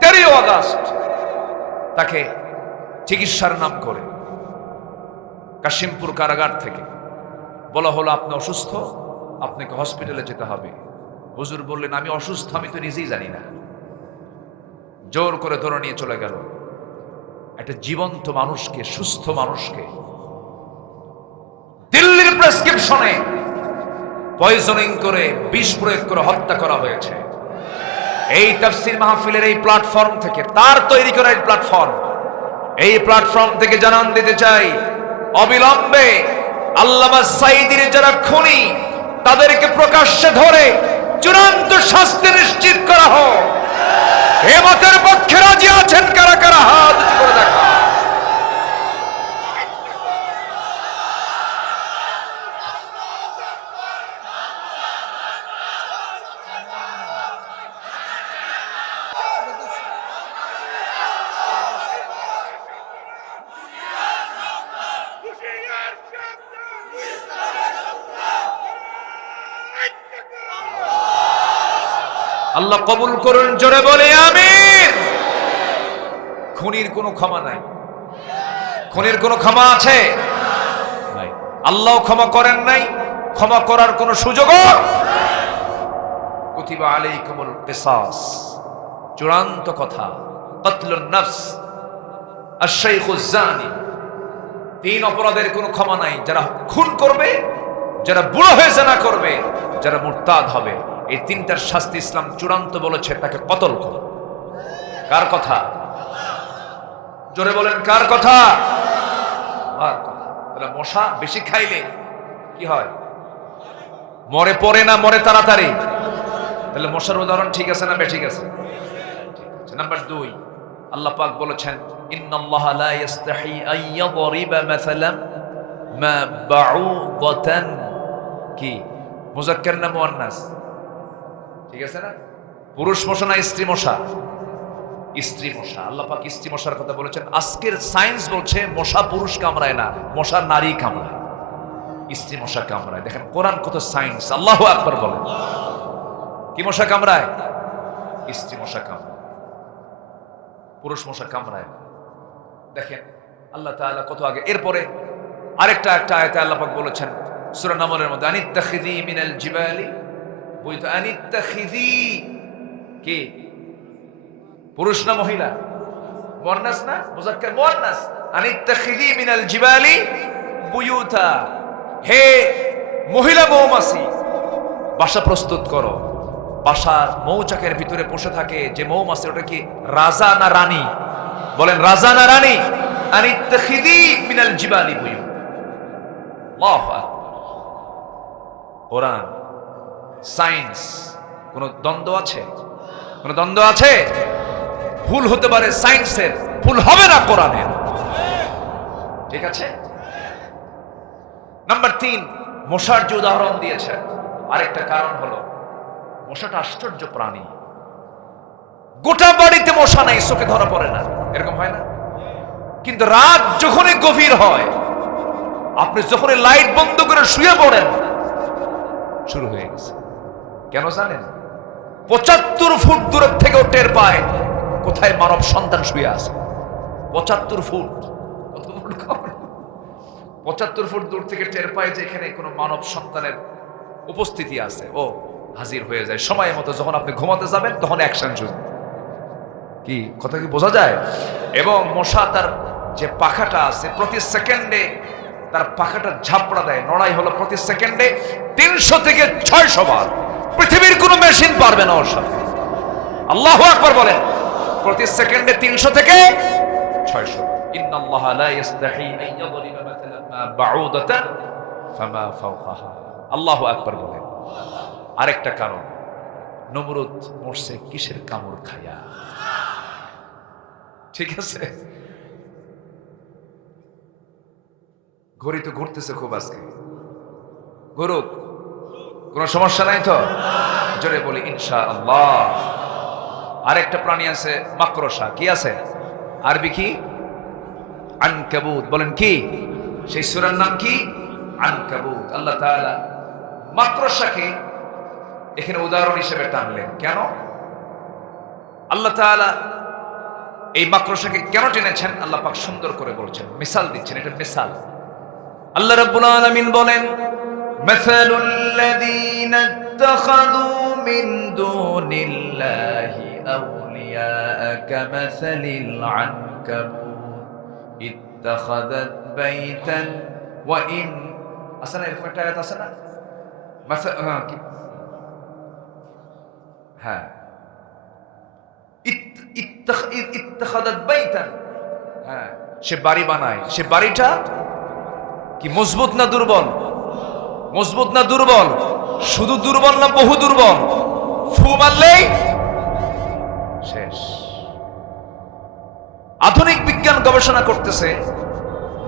13 আগস্ট তাকে চিকিৎসার নাম করে কাশিমপুর কারাগার থেকে বলা হলো, আপনি অসুস্থ, আপনাকে হসপিটালে যেতে হবে। হুজুর বললেন, আমি অসুস্থ, আমি তো নিজেই জানি না। জোর করে ধরে নিয়ে চলে গেল। একটা জীবন্ত মানুষকে, সুস্থ মানুষকে দিল্লির প্রেসক্রিপশনে পয়জনিং করে, বিষ প্রয়োগ করে হত্যা করা হয়েছে। এই তাফসীর মাহফিলের এই প্ল্যাটফর্ম থেকে, তার তৈরি করা এই প্ল্যাটফর্ম, এই প্ল্যাটফর্ম থেকে জানান দিতে চাই, অবিলম্বে আল্লামা সাঈদীর যারা খুনি তাদেরকে প্রকাশ্যে ধরে চূড়ান্ত শাস্তি নিশ্চিত করা হোক। এ মতের পক্ষে রাজি আছেন কারা কারা? হাত উঁচু করে দেখা। আল্লাহ কবুল করুন, জোরে বলে আমিন। খুনির কোনো ক্ষমা নাই। খুনির কোনো ক্ষমা আছে? নাই। আল্লাহ ক্ষমা করেন নাই, ক্ষমা করার কোনো সুযোগও। কুতিবা আলাইকুমুল কিসাস, চূড়ান্ত কথা। কতলুন নফস, আশ-শাইখুজ জানি, তিন অপরাধের কোনো ক্ষমা নাই। যারা খুন করবে, যারা বুড়ো হয়ে জানা করবে, যারা মুরতাদ হবে, এই তিনটার শাস্তি ইসলাম চূড়ান্ত বলেছে, তাকে কতল করো। কার কথা? জোরে বলেন, কার কথা? কার কথা? তাহলে মশা বেশি খাইলে কি হয়? মরে পড়ে না মরে তাড়াতাড়ি? তাহলে মশার উদাহরণ ঠিক আছে না বেঠিক আছে? নাম্বার 2, আল্লাহ পাক বলেছেন, ইন্নাল্লাহা লা ইস্তাহি আন ইয়াদরিবা মাসালান মা বাউদাতান, কি মুযাক্কার না মুয়ান্নাস? ঠিক আছে না? পুরুষ মশা না স্ত্রী মশা? স্ত্রী মশা। আল্লাহ পাক স্ত্রী মশার কথা বলেছেন। আজকের সায়েন্স বলছে মশা পুরুষ কামড়ায় না, মশা নারী কামড়ায়, স্ত্রী মশা কামড়ায়। দেখেন কোরআন কত সায়েন্স। আল্লাহু আকবার বলেন। কি মশা কামড়ায়? স্ত্রী মশা কামড়ায়, পুরুষ মশা কামড়ায়। দেখেন আল্লাহ তাআলা কত আগে। এরপরে আরেকটা আয়াতে আল্লাহ পাক বলেছেন সূরা নামলের মধ্যে, আনিত্তাখিযি মিনাল জিবালি, বলতো আনিত্তাখিযি, কি পুরুষ না মহিলা? মুয়ান্নাস না মুযাক্কার? মুয়ান্নাস। আনিত্তাখিযি মিনাল জিবালি বুয়ুতা, হে মহিলা মৌমাছি, বাসা প্রস্তুত করো। বাসার মৌচাকের ভিতরে বসে থাকে যে মৌমাছি, ওটা কি রাজা না রানী? বলেন, রাজা না রানী? আনিত্তাখিযি মিনাল জিবালি বুয়ুতা। আল্লাহু আকবার। কোরআন, সায়েন্স, কোন দ্বন্দ্ব আছে? কোন দ্বন্দ্ব আছে? ভুল হতে পারে সায়েন্সের, ভুল হবে না কোরআনের। ঠিক আছে? নাম্বার 3, মশার যে উদাহরণ দিয়েছে, আরেকটা কারণ হলো মশাটা আশ্চর্য প্রাণী। গোটা বাড়িতে মশা নাই, চোখে ধরা পড়ে না, এরকম হয় না? কিন্তু রাত যখনই গভীর হয়, আপনি যখনই লাইট বন্ধ করে শুয়ে পড়েন, শুরু হয়ে গেছে। কেন জানেন? 75 ফুট দূরের থেকেও টের পায় কোথায় মানব সন্তান শুয়ে আছে। 75 ফুট, কত ফুট? 75 ফুট দূর থেকে টের পায় যে এখানে কোনো মানব সন্তানের উপস্থিতি আছে। ও হাজির হয়ে যায় সময় মতো। যখন আপনি ঘুমাতে যাবেন তখন অ্যাকশন শুরু। কি কথা কি বোঝা যায়? এবং মশা তার যে পাখাটা আছে, প্রতি সেকেন্ডে তার পাখাটা ঝাপড়া দেয়, নড়াই হলো প্রতি সেকেন্ডে 300 থেকে 600 বার। পৃথিবীর কোনো মেশিন পারবে না ওর সাথে। আল্লাহু আকবার বলেন। প্রতি সেকেন্ডে 300 থেকে 600। ইন্নাল্লাহা লা ইস্তাহি আন ইয়াদরিবা মাসালান মা বাউদাতান ফামা ফাওকাহা। আল্লাহু আকবার বলেন। আরেকটা কারণ, নমরুদ মরছে কিসের কামড় খায়া? ঠিক আছে? ঘড়ি তো ঘুরতেছে খুব আজকে, ঘুরুক, কোন সমস্যা নাই তো? জোরে বলি ইনশাআল্লাহ। আরেকটা প্রাণী আছে মাকড়সা। কি আছে? আরবি কি? আনকাবুত। বলেন কি? সেই সূরার নাম কি? আনকাবুত। আল্লাহ তাআলা মাকড়সাকে এখানে উদাহরণ হিসেবে টানলেন। কেন? আল্লাহ তাআলা এই মাকড়সাকে কেন টেনেছেন আল্লাহ পাক সুন্দর করে বলছেন, মিসাল দিচ্ছেন। এটা মিসাল। আল্লাহ রাব্বুল আলামিন বলেন, মাসালুল লাযীনা ইত্তাখাযু মিন দুনিল্লাহি আউলিয়া কামাসালিল আনকাবুত ইত্তাখাযাত বাইতান ওয়া ইন, আছে না এরকম একটা আয়াত আছে না? হ্যাঁ, ইত্তাখাদাত বাইতান, হ্যাঁ, সে বাড়ি বানায়। সে বাড়িটা কি মজবুত না দুর্বল? মজবুত না দুর্বল? শুধু দুর্বল না বহু দুর্বল? ফু মারলেই শেষ। আধুনিক বিজ্ঞান গবেষণা করতেছে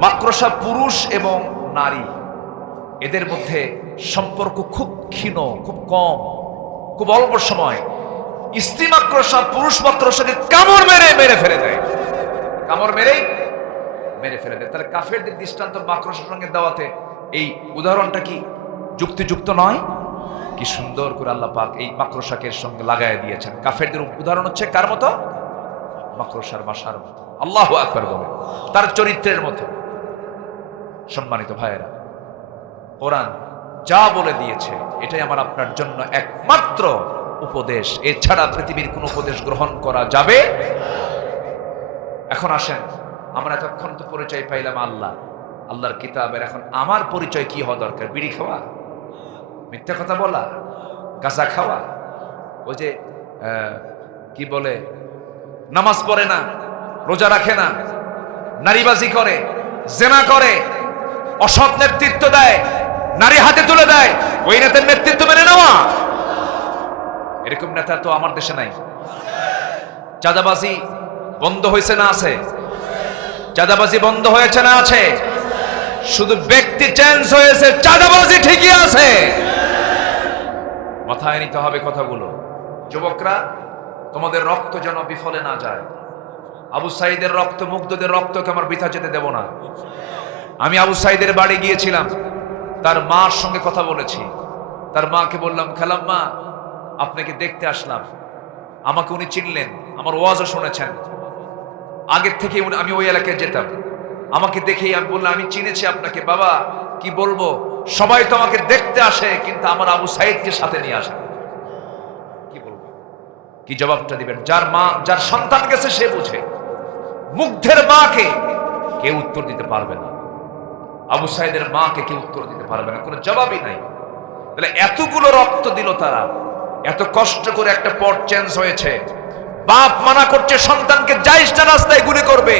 মাকড়সা পুরুষ এবং নারী, এদের মধ্যে সম্পর্ক খুব ক্ষীণ, খুব কম, খুব অল্প সময়। স্ত্রী মাকড়সা পুরুষ মাকড়সাকে কামড় মেরে মেরে ফেলে দেয়, কামড় মেরেই মেরে ফেলে দেয়। তাহলে কাফেরদের দৃষ্টান্ত মাকড়সার সঙ্গে দেওয়াতে এই উদাহরণটা কি যুক্তিযুক্ত নয়? কি সুন্দর করে আল্লাহ পাক এই মাকড়সাকে সঙ্গে লাগায় দিয়েছেন। কাফেরদের উদাহরণ হচ্ছে কার মতো? মাকড়সার বাসার মতো। আল্লাহু আকবার বলে, তার চরিত্রের মতো। সম্মানিত ভাইয়েরা, কোরআন যা বলে দিয়েছে এটাই আমার আপনার জন্য একমাত্র উপদেশ। এছাড়া পৃথিবীর কোন উপদেশ গ্রহণ করা যাবে। এখন আসেন, আমরা এতক্ষণ তো পরিচয় পাইলাম আল্লাহ, আল্লাহর কিতাবের। এখন আমার পরিচয় কি হওয়া দরকার? বিড়ি খাওয়া, মিথ্যা কথা বলা, গাঁজা খাওয়া, ওই যে কি বলে, নামাজ পড়ে না, রোজা রাখে না, নারীবাজি করে, জেনা করে, অসৎ নেতৃত্ব দেয়, নারী হাতে তুলে দেয়, ওই নেতার নেতৃত্ব মেনে নেওয়া। এরকম নেতা তো আমার দেশে নাই। চাঁদাবাজি বন্ধ হয়েছে না আছে? চাঁদাবাজি বন্ধ হয়েছে না আছে? শুধু ব্যক্তি চেঞ্জ হয়েছে, চাঁদাবাজি ঠিকই আছে। মাথায় নিতে হবে কথাগুলো। যুবকরা, তোমাদের রক্ত যেন বিফলে না যায়। আবু সাইদের রক্ত, মুগ্ধদের রক্তকে আমার বৃথা যেতে দেব না। আমি আবু সাইদের বাড়ি গিয়েছিলাম, তার মার সঙ্গে কথা বলেছি। তার মাকে বললাম, খালাম্মা আপনাকে দেখতে আসলাম। আমাকে উনি চিনলেন, আমার ওয়াজও শুনেছেন। আগের থেকে আমি ওই এলাকায় যেতাম। আমাকে দেখেই আমি বললাম, আমি চিনেছি আপনাকে। বাবা কি বলবো, সবাই তো আমাকে দেখতে আসে, কিন্তু আমার আবু সাইদকে সাথে নিয়ে আসে। কি বলবো, কি জবাবটা দিবেন? যার মা, যার সন্তান গেছে সে বুঝে। মুগ্ধের মাকে কেউ উত্তর দিতে পারবে না, আবু সাইদের মাকে কেউ উত্তর দিতে পারবে না, কোনো জবাবই নাই। তাহলে এতগুলো রক্ত দিল তারা, এত কষ্ট করে একটা পথ চেঞ্জ হয়েছে। বাপ মানা করছে সন্তানকে, যাইস না রাস্তায় গুলি করবে,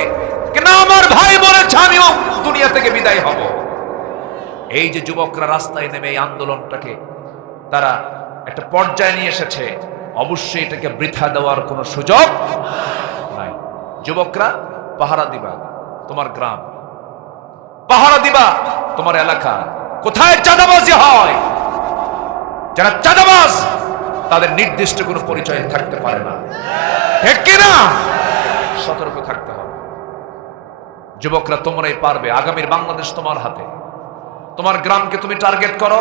কেন আমার ভাই বলেছে আমিও দুনিয়া থেকে বিদায় হব। এই যে যুবকরা রাস্তায় নেমে এই আন্দোলনটাকে তারা একটা পর্যায়ে নিয়ে এসেছে, অবশ্যই এটাকে বৃথা দেওয়ার কোনো সুযোগ নাই। যুবকরা, পাহারা দিবা তোমার গ্রাম, পাহারা দিবা তোমার এলাকা। কোথায় চাঁদাবাজি হয়, যারা চাঁদাবাজ তাদের নির্দিষ্ট কোনো পরিচয় থাকতে পারে না, ঠিক কিনা? সতর্ক থাকতে হবে। যুবকরা, তোমরাই পারবে। আগামীর বাংলাদেশ তোমার হাতে। তোমার গ্রামকে তুমি টার্গেট করো।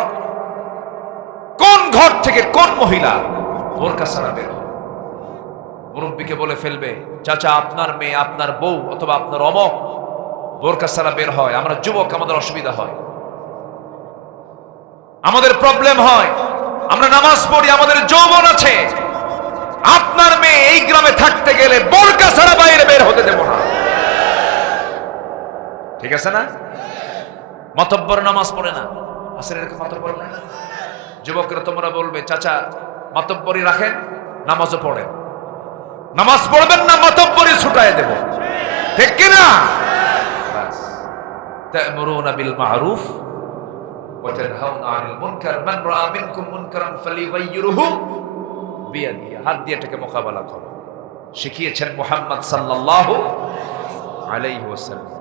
কোন ঘর থেকে কোন মহিলা বোরকা ছাড়া বের হয়, মুরব্বীকে বলে ফেলবে, চাচা আপনার মেয়ে, আপনার বউ অথবা আপনার অমক বোরকা ছাড়া বের হয়। আমরা যুবক, আমাদের অসুবিধা হয়, আমাদের প্রবলেম হয়। আমরা নামাজ পড়ি, আমাদের যৌবন আছে। আপনার মেয়ে এই গ্রামে থাকতে গেলে বোরকা ছাড়া বাইরে বের হতে দেব না, ঠিক আছে না? মাতব্বর নামাজ পড়ে না, আসলে এরকম মাতব্বর না। যুবকরা তোমরা বলবে, চাচা মাতব্বরি রাখেন, নামাজও পড়েন। নামাজ পড়বেন না, মাতব্বরি ছুটায় দেব, ঠিক কিনা? তা'মুরুনা বিল মা'রুফ ওয়া তানহাউনা আনিল মুনকার, মান রাআ মিনকুম মুনকারান ফালিয়ুগাইয়িরহু বিয়াদিহি, হাত দিয়ে এটাকে মোকাবেলা করো। শিখিয়েছেন মুহাম্মদ সাল্লাল্লাহু আলাইহি ওয়াসাল্লাম।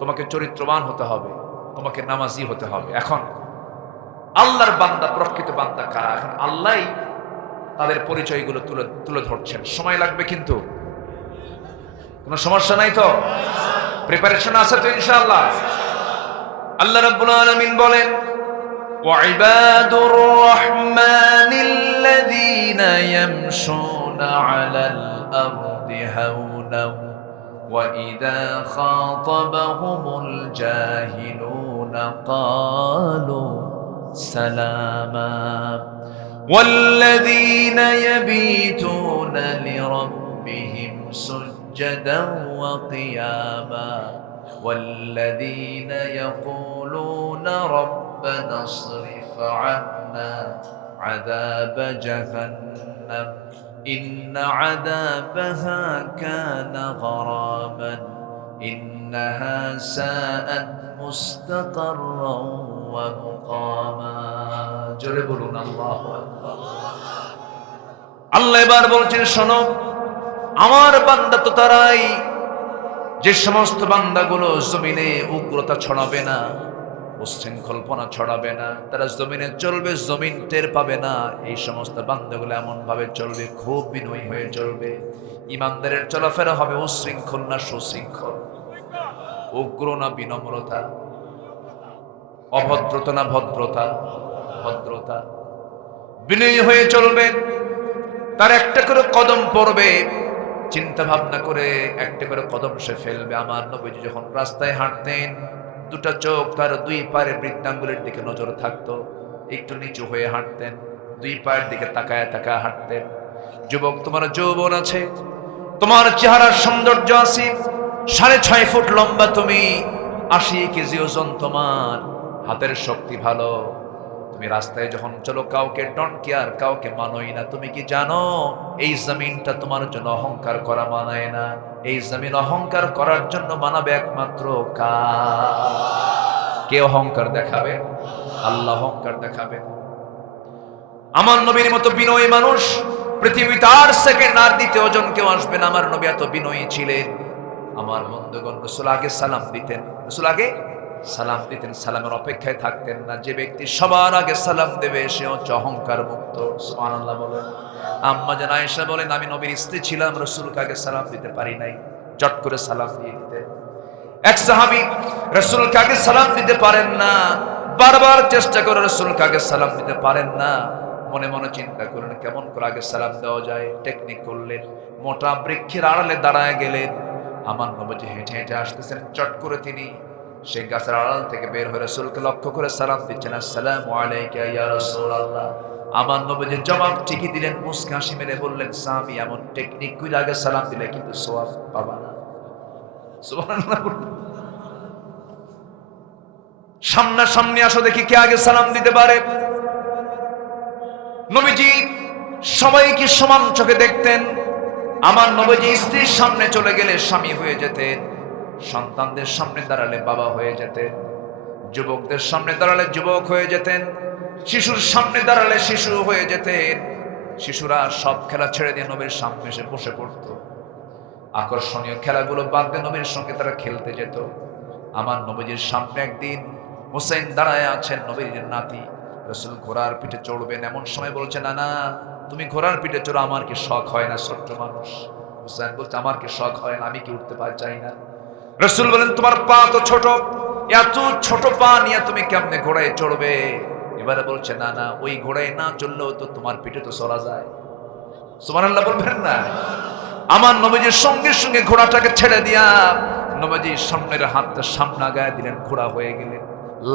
তোমাকে চরিত্রবান হতে হবে, তোমাকে নামাজি হতে হবে। এখন আল্লাহর বান্দা, প্রকৃত বান্দা কারা? এখন আল্লাহই তাদের পরিচয়গুলো তুলে ধরছেন। সময় লাগবে, কিন্তু কোনো সমস্যা নাই তো? প্রিপারেশন আছে তো ইনশাআল্লাহ? আল্লাহ রাব্বুল আলামিন বলেন, ওয়াইবাদুর রাহমানিল্লাযীনা ইয়ামশুনা আলাল আরদি হাওনাও ওয়া ইযা খাতাবাহুমুল জাহিলুনা ক্বালু সালামা والذين يبيتون لربهم سجدا وقياما والذين يقولون ربنا اصرف عنا عذاب جهنم ইন্না আযাবাহা কানা গরামান ইন্নাহা সাআত মুস্তাকাররান ওয়া মুকামা। জোরে বলুন আল্লাহু আকবার। আল্লাহ এবার বলছেন, শোনো, আমার বান্দা তো তারাই যে সমস্ত বান্দাগুলো জমিনে উগ্রতা ছড়াবে না, উচ্ছৃঙ্খলপনা ছড়াবে না, তারা জমিনে চলবে, জমিন টের পাবে না। এই সমস্ত বান্দাগুলো এমন ভাবে চলবে, খুব বিনয়ী হয়ে চলবে। ইমানদারের চলাফেরা হবে উচ্ছৃঙ্খল না সুশৃঙ্খল, উগ্র না বিনম্রতা, অভদ্রতা না ভদ্রতা, ভদ্রতা। বিনয়ী হয়ে চলবে, তার একটা করে কদম পড়বে, চিন্তা ভাবনা করে একটা করে কদম সে ফেলবে। আমার নবীজি যখন রাস্তায় হাঁটতেন, দুটা চোখ তার দুই পায়ের বৃদ্ধাঙ্গুলের দিকে নজর থাকতো, একটু নিচু হয়ে হাঁটতেন, দুই পায়ের দিকে তাকায় তাকায় হাঁটতেন। যুবক, তোমার যৌবন আছে, তোমার চেহারার সৌন্দর্য আছে, 6.5 ফুট লম্বা তুমি, 80 কেজি ওজন তোমার, হাতের শক্তি ভালো। তুমি রাস্তায় যখন চলো, কাউকে ডোন্ট কেয়ার, কাউকে মানোই না। তুমি কি জানো এই জমিনটা তোমার জন্য অহংকার করা মানায় না? এই জমিন অহংকার করার জন্য মানাবে একমাত্র কে অহংকার দেখাবে? আল্লাহ অহংকার দেখাবে। আমার নবীর মতো বিনয়ী মানুষ পৃথিবীতে আর সেকেন্ড আর দ্বিতীয় জন কেউ আসবে না। আমার নবী এত বিনয়ী ছিলেন। আমার বন্ধুগণ, রাসূল আগে সালাম দিতেন, রাসূল আগে সালাম দিতেন, সালামের অপেক্ষায় থাকতেন না। যে ব্যক্তি সবার আগে সালাম দেবে সে হচ্ছে অহংকার মুক্ত। সুবহানাল্লাহ বলেন। আম্মা জান আয়েশা বলেন, আমি নবীর স্ত্রী ছিলাম, রাসূলকে আগে সালাম দিতে পারি নাই, চট করে সালাম দিয়ে দিতেন। এক সাহাবী রাসূলকে আগে সালাম দিতে পারেন না, বারবার চেষ্টা করে রাসূলকে আগে সালাম দিতে পারেন না। মনে মনে চিন্তা করলেন কেমন করে আগে সালাম দেওয়া যায়, টেকনিক করলেন। মোটা বৃক্ষের আড়ালে দাঁড়ায় গেলেন। আমার নবীজি হেঁটে হেঁটে আসতেছেন, চট করে তিনি সেই গাছের আড়াল থেকে বের হয়ে রাসূলকে লক্ষ্য করে সালাম দিচ্ছেন, আসসালামু আলাইকা ইয়া রাসূলুল্লাহ। আমার নবীজি জবাব ঠিকই দিলেন, মুস্কি হাসি মেরে বললেন, সাহাবী এমন টেকনিক করে আগে সালাম দিলে কিন্তু সওয়াব পাবা না। সুবহানাল্লাহ। সামনাসামনি আসো, দেখি কে আগে সালাম দিতে পারে। নবীজি সবাইকে সমান চোখে দেখতেন। আমার নবীজি স্ত্রীর সামনে চলে গেলে স্বামী হয়ে যেতেন, সন্তানদের সামনে দাঁড়ালে বাবা হয়ে যেতেন, যুবকদের সামনে দাঁড়ালে যুবক হয়ে যেতেন, শিশুর সামনে দাঁড়ালে শিশু হয়ে যেতেন। শিশুরা সব খেলা ছেড়ে দিয়ে নবীর সামনে এসে বসে পড়ত। আকর্ষণীয় খেলাগুলো বাদ দিয়ে নবীর সঙ্গে তারা খেলতে যেত। আমার নবীজির সামনে একদিন হুসাইন দাঁড়ায় আছেন, নবীর নাতি। রাসূল ঘোড়ার পিঠে চড়বেন, এমন সময় বলছে, না না, তুমি ঘোড়ার পিঠে চড়ো, আমার কি শখ হয় না? ছোট্ট মানুষ। হুসাইন বলছে, আমার কি শখ হয় না? আমি কি উঠতে চাই না? রাসূল বলেন, তোমার পা তো ছোট, এত ছোট পা নিয়ে তুমি কেমনে ঘোড়ায় চড়বে? এবারে বলছে, না না, ওই ঘোড়ায় না চললেও তো তোমার পিঠে তো চড়া যায়। সুবহানাল্লাহ বলবেন না? আমার নবীজির সঙ্গে সঙ্গে ঘোড়াটাকে ছেড়ে দিয়া নবীজির সামনের হাতটা সামনে আগায় দিলেন, ঘোড়া হয়ে গেলেন।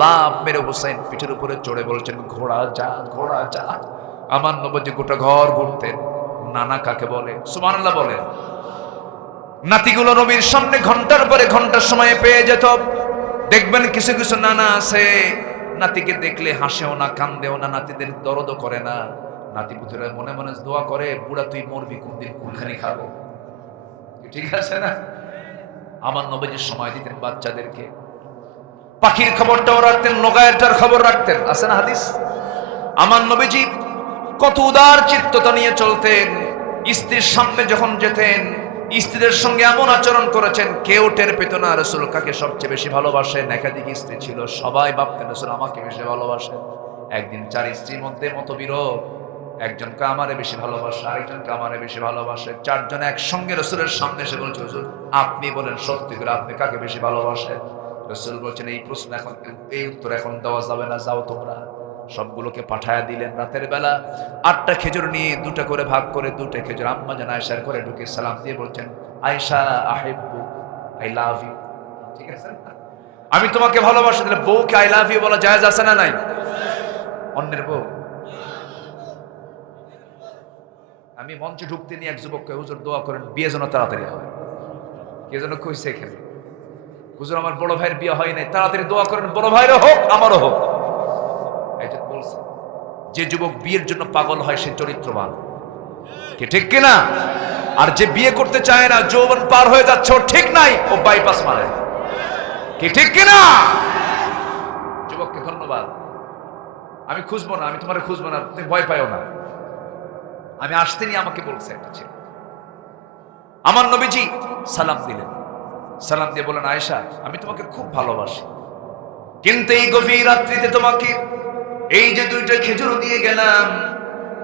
লাভ মেরে হুসাইন পিঠের উপরে চড়ে বলছেন, ঘোড়া যা, ঘোড়া যা। আমার নবীজি গোটা ঘর ঘুরতেন। নানা কাকে বলে? সুবহানাল্লাহ বলেন। নাতিগুলো নবীর সামনে ঘন্টার পরে ঘন্টার সময় পেয়ে যেত। দেখবেন কিছু কিছু নানা আছে, নাতিকে দেখলে হাসেও না, কান্দেও না, নাতিদের দরদও করে না। নাতি পুত্ররা মনে মনে দোয়া করে, বুড়া তুই মরবি কোন দিন, কোনখানি খাবো। ঠিক আছে না? আমার নবীজি সময় দিতেন বাচ্চাদেরকে। পাখির খবরটাও রাখতেন, নগায়েরটার খবর রাখতেন, আছে না হাদিস? আমার নবীজি কত উদার চিত্ততা নিয়ে চলতেন। স্ত্রীর সামনে যখন যেতেন, স্ত্রীদের সঙ্গে এমন আচরণ করেছেন কেউ টের পেত না। রাসূল কাকে সবচেয়ে বেশি ভালোবাসেন? একাধিক স্ত্রী ছিল, সবাই ভাবতেন রাসূল আমাকে বেশি ভালোবাসেন। একদিন 4 স্ত্রীর মধ্যে মতবিরোধ, একজনকে আমারে বেশি ভালোবাসে, আরেকজনকে আমারে বেশি ভালোবাসে। 4 জন একসঙ্গে রাসূলের সামনে এসে বলছে, হুজুর আপনি বলেন সত্যি করে আপনি কাকে বেশি ভালোবাসেন? রাসূল বলছেন, এই প্রশ্ন এখন, এই উত্তর এখন দেওয়া যাবে না, যাও তোমরা। সবগুলোকে পাঠায়া দিলেন। রাতের বেলা 8টা খেজুর নিয়ে 2টা করে ভাগ করে 2টা খেজুর আম্মা জান আয়েশার ঘরে ঢুকে সালাম দিয়ে বলছেন, আয়েশা আহিব্বু, আই লাভ ইউ। ঠিক আছে, আমি তোমাকে ভালোবাসি। দিলে বউকে আই লাভ ইউ বলা জায়েজ আছে না নাই? অন্যের বউ। আমি মঞ্চে ঢুকতে নিয়ে এক যুবককে, হুজুর দোয়া করেন বিয়ে যেন তাড়াতাড়ি হয়। কে যেন কইছে এখানে, হুজুর আমার বড় ভাইয়ের বিয়ে হয় নাই, তাড়াতাড়ি দোয়া করেন, বড় ভাইয়েরও হোক আমারও হোক। যে যুবক বিয়ের জন্য পাগল হয় সে চরিত্রবান। কি ঠিক কিনা? আর যে বিয়ে করতে চায় না, যৌবন পার হয়ে যাচ্ছে, ও ঠিক নাই, ও বাইপাস মারে। কি ঠিক কিনা? যুবককে ধন্যবাদ। আমি খুঁজবো না, আমি তোমার খুঁজবো না, তুমি ভয় পাইও না। আমি আসতেনি আমাকে বলছে একটা ছেলে, আমার নবীজি সালাম দিলেন, সালাম দিয়ে বলেন, আয়েশা আমি তোমাকে খুব ভালোবাসি, কিন্তু এই গভীর রাত্রিতে তোমাকে এই যে 2টা খেজুর দিয়ে গেলাম,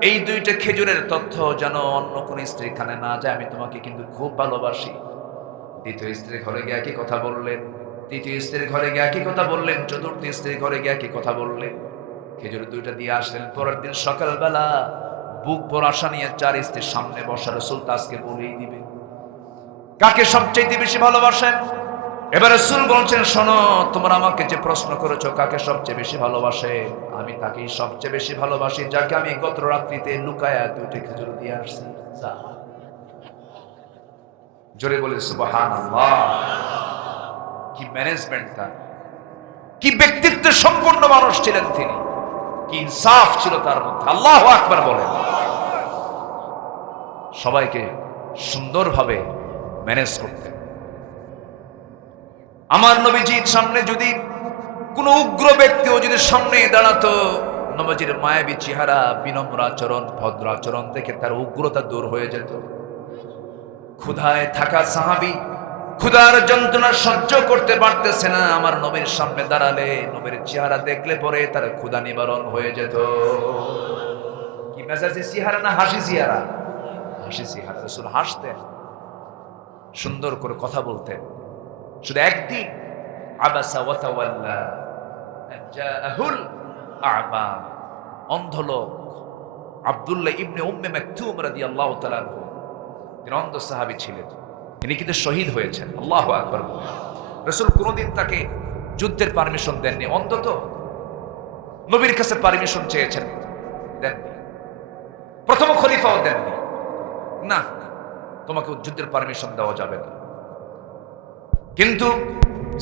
এই 2টা খেজুরের তথ্য যেন অন্য কোন স্ত্রী কানে না যায়, আমি তোমাকে কিন্তু খুব ভালোবাসি। দ্বিতীয় স্ত্রীর ঘরে গিয়ে একই কথা বললেন, তৃতীয় স্ত্রীর ঘরে গিয়ে একই কথা বললেন, চতুর্থ স্ত্রীর ঘরে গিয়ে একই কথা বললেন। খেজুর 2টা দিয়ে আসলেন। পরের দিন সকালবেলা বুক ভর আশা নিয়ে 4 স্ত্রীর সামনে বসা। রাসূল আজকে বলেই দিবে কাকে সবচেয়ে বেশি ভালোবাসেন। এবার রাসূল বলছেন, শোনো, তোমরা আমাকে যে প্রশ্ন করেছো কাকে সবচেয়ে বেশি ভালোবাসে, আমি তাকেই সবচেয়ে বেশি ভালোবাসি, যাকে আমি গত রাত্রিতে লুকায়া 2টা খেজুর দিয়ে আসছি। জোরে বলে সুবহানাল্লাহ। কি ম্যানেজমেন্ট তার, কি ব্যক্তিত্ব সম্পন্ন মানুষ ছিলেন তিনি, কি ইনসাফ ছিল তার মধ্যে। আল্লাহু আকবার বলেন। সবাইকে সুন্দরভাবে ম্যানেজ করতেন। আমার নবীজির সামনে যদি কোনো উগ্র ব্যক্তিও যদি সামনে দাঁড়াতো, নবীজির মায়াবী চেহারা, বিনম্র আচরণ, ভদ্র আচরণ দেখে তার উগ্রতা দূর হয়ে যেত। ক্ষুধায় থাকা সাহাবী ক্ষুধার যন্ত্রণা সহ্য করতে পারতেছে না, আমার নবীর সামনে দাঁড়ালে নবীর চেহারা দেখলে পরে তার ক্ষুধা নিবারণ হয়ে যেত। কি মেজাজি চেহারা না হাসি চেহারা? হাসি চেহারা। রাসূল হাসতেন, সুন্দর করে কথা বলতেন। শুধু একদিন আবাসা ওয়া তাওয়াল্লা জাআহুল আ'মা, অন্ধ লোক আব্দুল্লাহ ইবনে উম্মে মাকতুম রাদিয়াল্লাহু তাআলা আনহু, তিনি অন্ধ সাহাবী ছিলেন, তিনি কিন্তু শহীদ হয়েছেন। আল্লাহু আকবার। রাসূল কোনদিন তাকে যুদ্ধের পারমিশন দেননি। অন্ধ তো, নবীর কাছে পারমিশন চেয়েছেন, দেননি। প্রথম খলিফাও দেননি, না তোমাকে যুদ্ধের পারমিশন দেওয়া যাবে না। কিন্তু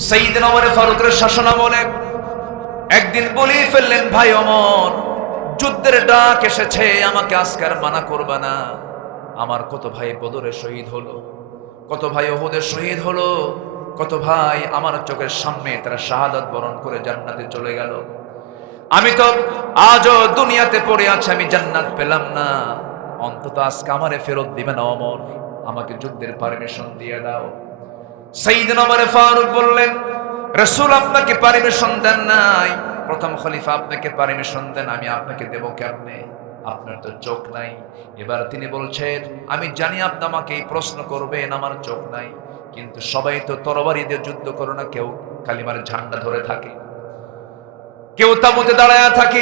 সাইয়েদনা ওমর ফারুকের শাসনামলে একদিন বলেই ফেললেন, ভাই ওমর, যুদ্ধের ডাক এসেছে, আমাকে আজকে আর মানা করবে না। আমার কত ভাই বদরে শহীদ হলো, কত ভাই উহুদে শহীদ হলো, কত ভাই আমার চোখের সামনে তারা শাহাদাত বরণ করে জান্নাতে চলে গেল। আমি তো আজও দুনিয়াতে পড়ে আছি, আমি জান্নাত পেলাম না। অন্তত আজকে আমারে ফেরত দিবে না ওমর, আমাকে যুদ্ধের পারমিশন দিয়ে দাও। সাইয়েদনা ওমর ফারুক বললেন, রাসূল আপনাকে পারমিশন দেন নাই, প্রথম খলিফা আপনাকে পারমিশন দেন, আমি আপনাকে দেব কেমনে? আপনার তো চোখ নাই। এবার তিনি বলছেন, আমি জানি আপনি আমাকে এই প্রশ্ন করবেন, আমার চোখ নাই, কিন্তু সবাই তো তরবারি দিয়ে যুদ্ধ করে না, কেউ কালিমার ঝান্ডা ধরে থাকে, কেউ তাবুতে দাঁড়ায় থাকে।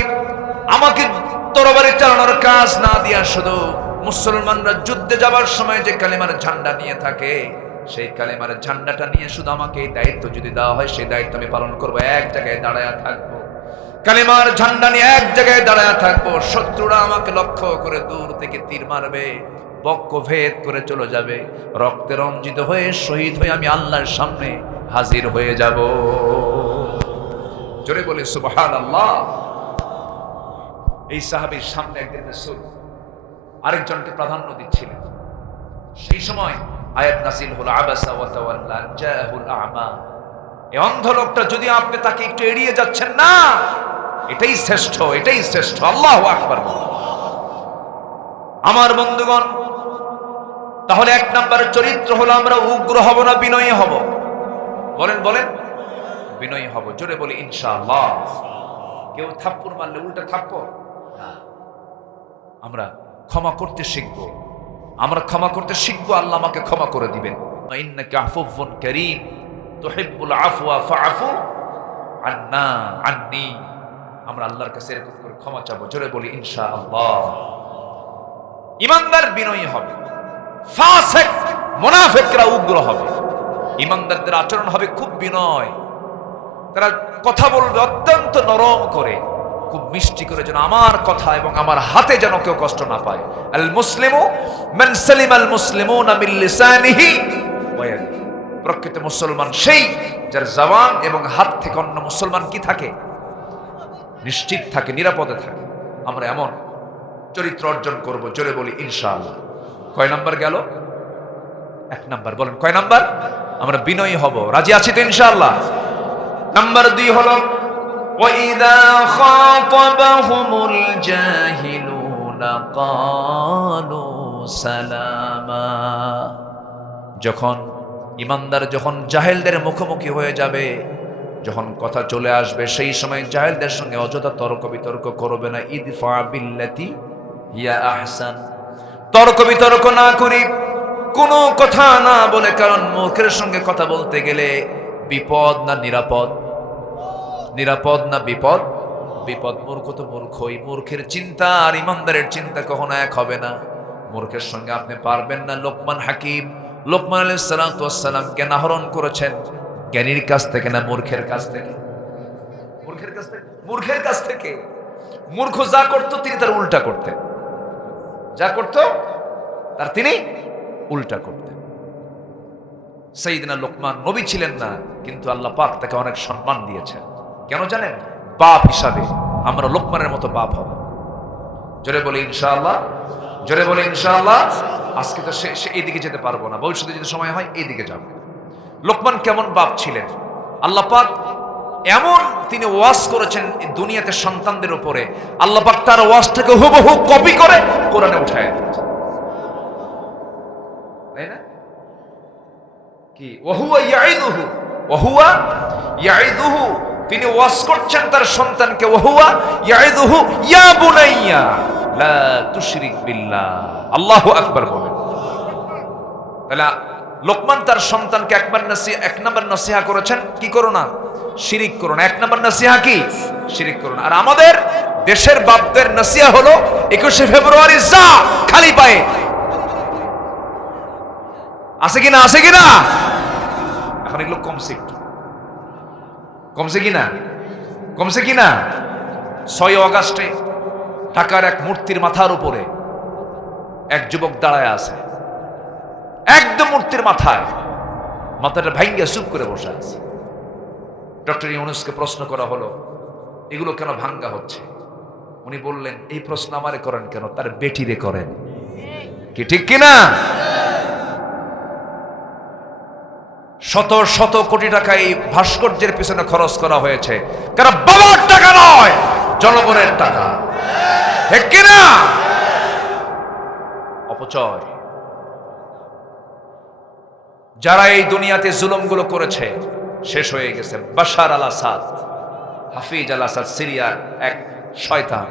আমাকে তরবারি চালানোর কাজ না দিয়া শুধু মুসলমানরা যুদ্ধে যাবার সময় যে কালিমার ঝান্ডা নিয়ে থাকে, সেই কালিমার ঝান্ডাটা নিয়ে শুধু আমাকে এই দায়িত্ব যদি দেওয়া হয়, সেই দায়িত্ব আমি পালন করবো। এক জায়গায় দাঁড়ায় থাকবো, কালিমার ঝান্ডা নিয়ে এক জায়গায় দাঁড়ায় থাকবো। শত্রুরা আমাকে লক্ষ্য করে দূর থেকে তীর মারবে, বক্ষ ভেদ করে চলে যাবে, রক্তে রঞ্জিত হয়ে শহীদ হয়ে আমি আল্লাহর সামনে হাজির হয়ে যাব। জোরে বলে সুবহানাল্লাহ। এই সাহাবীর সামনে একদিন রাসূল আরেকজনকে প্রাধান্য দিচ্ছিলেন। সেই সময় আয়াত নাযিল হলো, আবাসা ওয়া তাওয়াল্লা জাআহুল আ'মা। এই অন্ধ লোকটা যদি আপনি তাকে একটু এড়িয়ে যাচ্ছেন না, এটাই শ্রেষ্ঠ, এটাই শ্রেষ্ঠ। আল্লাহু আকবার। আমার বন্ধুগণ, তাহলে 1 নম্বরের চরিত্র হলো আমরা উগ্র হব না, বিনয়ী হব? বলেন বলেন, বিনয়ী হব। জোরে বলি ইনশাআল্লাহ। কেউ থাপ্পড় মারলে উল্টা থাপ্পড় না, আমরা ক্ষমা করতে শিখবো, আমরা ক্ষমা করতে শিখবো, আল্লাহ আমাকে ক্ষমা করে দিবেন। ইন্নাকা আফুউন কারীম তুহিব্বুল আফওয়া ফাআফু আন্না আন্নী। আমরা আল্লাহর কাছে এরকম করে ক্ষমা চাবো। জোরে বলি ইনশাআল্লাহ। ইমানদার বিনয়ী হবে, ফাসিক মুনাফিকরা উগ্র হবে। ইমানদারদের আচরণ হবে খুব বিনয়, তারা কথা বলবে অত্যন্ত নরম করে, খুব মিষ্টি করে, যেন আমার কথা এবং আমার হাতে যেন কেউ কষ্ট না পায়। আল মুসলিমু মান সালিমাল মুসলিমুনা মিন লিসানিহি ওয়া ইয়াদিহি। প্রকৃত মুসলমান সেই যার জবান এবং হাত থেকে অন্য মুসলমান কি থাকে? নিশ্চিত থাকে, নিরাপদে থাকে। আমরা এমন চরিত্র অর্জন করব। জোরে বলি ইনশাআল্লাহ। কয় নাম্বার গেল? 1 নাম্বার। বলেন কয় নাম্বার? আমরা বিনয়ী হব, রাজি আছি তো ইনশাআল্লাহ? নাম্বার 2 হলো وَإِذَا خَاطَبَهُمُ الْجَاهِلُونَ قَالُوا سَلَامًا। যখন ইমানদার যখন জাহেলদের মুখোমুখি হয়ে যাবে, যখন কথা চলে আসবে, সেই সময় জাহেলদের সঙ্গে অযথা তর্ক বিতর্ক করবে না। ইদফা বিল্লাতি হিয়া আহসান। তর্ক বিতর্ক না করি, কোনো কথা না বলে, কারণ মূর্খের সঙ্গে কথা বলতে গেলে বিপদ না নিরাপদ? নিরাপদ না বিপদ? বিপদ। মূর্খ তো মূর্খই। মূর্খের চিন্তা আর ইমানদারের চিন্তা কখনো এক হবে না। মূর্খের সঙ্গে আপনি পারবেন না। লোকমান হাকিম, লোকমান আলাইহিস সালাতু ওয়াস সালাম জ্ঞান আহরণ করেছেন জ্ঞানীর কাছ থেকে না মূর্খের কাছ থেকে? মূর্খের কাছ থেকে। মূর্খের কাছ থেকে। মূর্খ যা করত তিনি তার উল্টা করতেন, যা করত তার তিনি উল্টা করতেন। সাইয়েদনা লোকমান নবী ছিলেন না, কিন্তু আল্লাহ পাক তাকে অনেক সম্মান দিয়েছেন। কেন জানেন? বাপ হিসাবে আমরা লোকমানের মতো বাপ হব। জোরে বলি ইনশাআল্লাহ, জোরে বলি ইনশাআল্লাহ। আজকে তো সে এইদিকে যেতে পারবো না, ভবিষ্যতে যদি সময় হয় এইদিকে যাব। লোকমান কেমন বাপ ছিলেন? আল্লাহ পাক এমন তিনি ওয়াজ করেছেন দুনিয়াতে সন্তানদের উপরে, আল্লাহ পাক তার ওয়াজটাকে হুবহু কপি করে কোরআনে উঠায় দিয়েছেন, তাই না? কি ওয়াহুয়া ইয়াইদুহু, ওয়াহুয়া ইয়াইদুহু, তিনি ওয়াজ করছেন তার সন্তানকে, ওয়াহুয়া ইয়াইদুহু ইয়া বুনাইয়া লা তুশরিক বিল্লাহ। আল্লাহু আকবার বলেন। তাহলে লোকমান তার সন্তানকে এক নম্বর নসিহা করেছেন, কি করো না? শিরিক করো না। 1 নম্বর নসিহা কি? শিরিক করো না। আর আমাদের দেশের বাপদের নসিহা হলো 21শে ফেব্রুয়ারি যা খালি পায়ে। আছে কিনা? আছে কিনা? এখন এগুলো কমছে, একটু কমছে কিনা? কমছে কিনা? 6 আগস্টে ঢাকার এক মূর্তির মাথার উপরে এক যুবক দাঁড়ায় আছে, একদম মূর্তির মাথায়, মাথাটা ভাঙ্গা চুপ করে বসে আছে। ডক্টর ইউনূসকে প্রশ্ন করা হলো, এগুলো কেন ভাঙ্গা হচ্ছে? উনি বললেন, এই প্রশ্ন আমারে করেন কেন, তার বেটিরে করেন। কি ঠিক কিনা? শত শত কোটি টাকা এই ভাস্কর্যের পিছনে খরচ করা হয়েছে, কারণ বাবার টাকা নয়, জনগণের টাকা। ঠিক কিনা? অপচয়। যারা এই দুনিয়াতে জুলুমগুলো করেছে শেষ হয়ে গেছে। বাশার আল আসাদ, হাফিজ আল আসাদ, সিরিয়ার এক শয়তান,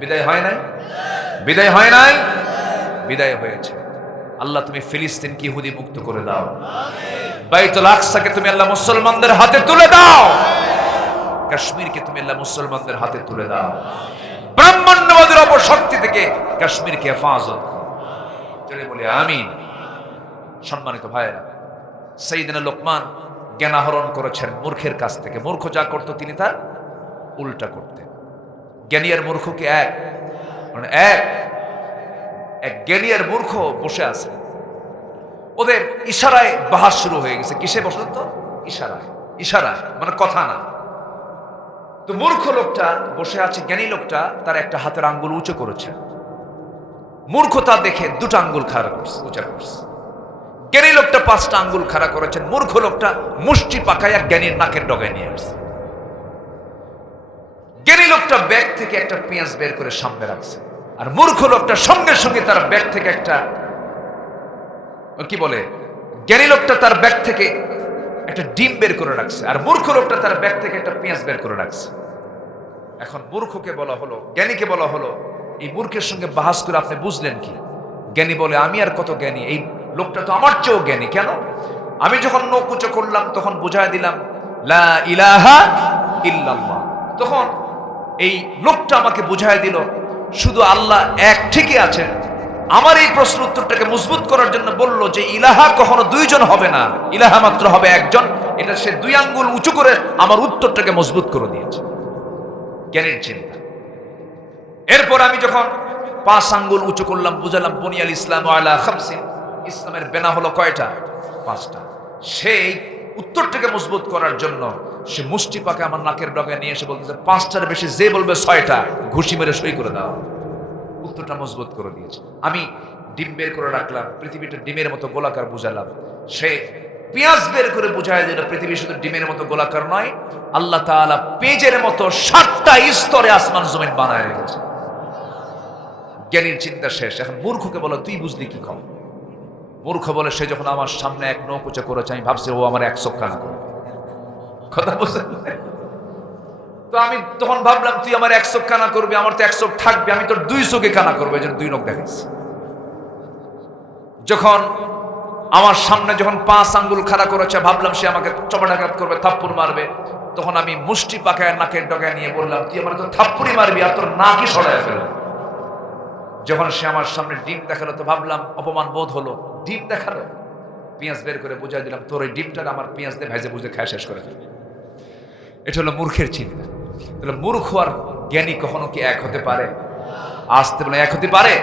বিদায় হয় নাই? বিদায় হয় নাই? বিদায় হয়েছে। আল্লাহ তুমি ফিলিস্তিনকে ইহুদি মুক্ত করে দাও। বাইতুল আকসাকে তুমি আল্লাহ মুসলমানদের হাতে তুলে দাও। কাশ্মীরকে তুমি আল্লাহ মুসলমানদের হাতে তুলে দাও। ব্রাহ্মণ্যবাদের অপশক্তি থেকে কাশ্মীরকে হেফাজত করে বলি আমিন। সম্মানিত ভাইয়েরা, সাইয়েদনা লোকমান জ্ঞান আহরণ করেছেন মূর্খের কাছ থেকে। মূর্খ যা করত তিনি তার উল্টা করতেন। জ্ঞানী আর মূর্খ কি এক? মানে এক জ্ঞানী আর মূর্খ বসে আছে, ওদের ইশারায় বাহাস শুরু হয়ে গেছে। কিসে বসলেন তো? ইশারায়। ইশারায় মানে কথা না। তো মূর্খ লোকটা বসে আছে, জ্ঞানী লোকটা তার একটা হাতের আঙ্গুল উঁচু করেছে। মূর্খতা দেখে 2টা আঙ্গুল খাড়া করছে, উঁচা করছে। জ্ঞানী লোকটা 5টা আঙ্গুল খাড়া করেছেন। মূর্খ লোকটা মুষ্টি পাকাইয়া জ্ঞানীর নাকের ডগায় নিয়ে আসছে। জ্ঞানী লোকটা ব্যাগ থেকে একটা পেঁয়াজ বের করে সামনে রাখছে, আর মূর্খ লোকটা সঙ্গে সঙ্গে তার ব্যাগ থেকে একটা, কি বলে, জ্ঞানী লোকটা তার ব্যাগ থেকে একটা ডিম বের করে রাখছে, আর মূর্খ লোকটা তার ব্যাগ থেকে একটা পেঁয়াজ বের করে রাখছে। এখন মূর্খকে বলা হলো, জ্ঞানীকে বলা হলো, এই মূর্খের সঙ্গে বাহাস করে আপনি বুঝলেন কি? জ্ঞানী বলে, আমি আর কত জ্ঞানী, এই লোকটা তো আমার চেয়েও জ্ঞানী। কেন? আমি যখন নখ উঁচু করলাম তখন বুঝাই দিলাম লা ইলাহা ইল্লাল্লাহ। তখন এই লোকটা আমাকে বুঝাই দিল শুধু আল্লাহ এক ঠিকই আছেন। আমার এই প্রশ্ন উত্তরটাকে মজবুত করার জন্য বলল যে ইলাহা কখনো 2 জন হবে না, ইলাহা মাত্র হবে একজন। এটা সে 2 আঙ্গুল উঁচু করে আমার উত্তরটাকে মজবুত করে দিয়েছে। জ্ঞানীর চিন্তা। এরপর আমি যখন 5 আঙ্গুল উঁচু করলাম, বুঝালাম বুনিয়াল ইসলাম আলা খামসিন, ইসলামের বেনা হলো কয়টা? 5টা। সেই উত্তরটাকে মজবুত করার জন্য সে মুষ্টি পাকে আমার নাকের ডগায় নিয়ে এসে বলতেছে, 5টার বেশি যে বলবে 6টা ঘুষি মেরে সই করে দাও। উত্তরটা মজবুত করে দিয়েছে। আমি ডিম বের করে রাখলাম, পৃথিবীটা ডিমের মতো গোলাকার বুঝালাম, সে পেঁয়াজ বের করে বুঝায় দিল পৃথিবী শুধু ডিমের মতো গোলাকার নয়, আল্লাহ তাআলা পেজের মতো 7টা স্তরে আসমান জমিন বানায় রেখেছে। জ্ঞানীর চিন্তা শেষ। এখন মূর্খকে বলো তুই বুঝলি কি কম? মূর্খ বলে সে যখন আমার সামনে এক নখ উঁচা করেছে আমি ভাবছি ও আমার 1 চোখ কানা করবে। কথা বুঝলেন? তো আমি তখন ভাবলাম তুই আমার 1 চোখ কানা করবি, আমার তো 1 চোখ থাকবে, আমি তোর 2 চোখে কানা করবো, এই জন্য 2 নখ দেখাইছি। যখন আমার সামনে যখন 5 আঙ্গুল খাড়া করেছে ভাবলাম সে আমাকে চপাটাঘাত করবে, থাপ্পড় মারবে, তখন আমি মুষ্টি পাকায় নাকের ডগায় নিয়ে বললাম তুই আমার তো থাপ্পড়ই মারবি আর তোর নাকই সরায় ফেলবে। যখন সে আমার সামনে ডিম দেখালো তো ভাবলাম অপমান বোধ হলো, ডিম দেখালো, পেঁয়াজ বের করে বুঝাই দিলাম তোর ওই ডিমটা আমার পেঁয়াজ দিয়ে ভেজে বুঝে খায় শেষ করে ফেলবে। এটা হলো মূর্খের চিন্তা। তাহলে মূর্খ আর জ্ঞানী কখনো কি এক হতে পারে? আসতে বলে এক হতে পারে?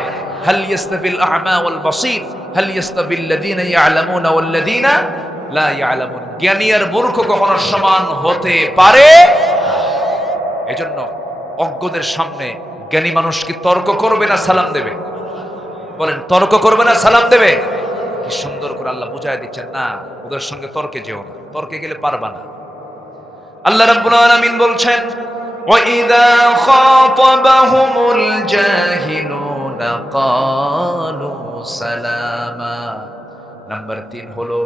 হাল ইয়াস্তাবিল আ'মা ওয়াল বাসীর হাল ইয়াস্তাবিল লাযীনা ইয়া'লামুনা ওয়াল লাযীনা লা ইয়া'লামুন। জ্ঞানী আর মূর্খ কখনো সমান হতে পারে? এজন্য অজ্ঞদের সামনে জ্ঞানী মানুষ কি তর্ক করবে না সালাম দেবে? বলেন, তর্ক করবে না সালাম দেবে? কি সুন্দর করে আল্লাহ বুঝায় দিচ্ছেন, না ওদের সঙ্গে তর্কে যেও না, তর্কে গেলে পারবা না। আল্লাহ রাব্বুল আলামিন বলছেন ওয়াইদা খাতাবাহুমুল জাহিলুনা ক্বালু সালামা। নাম্বার 3 হলো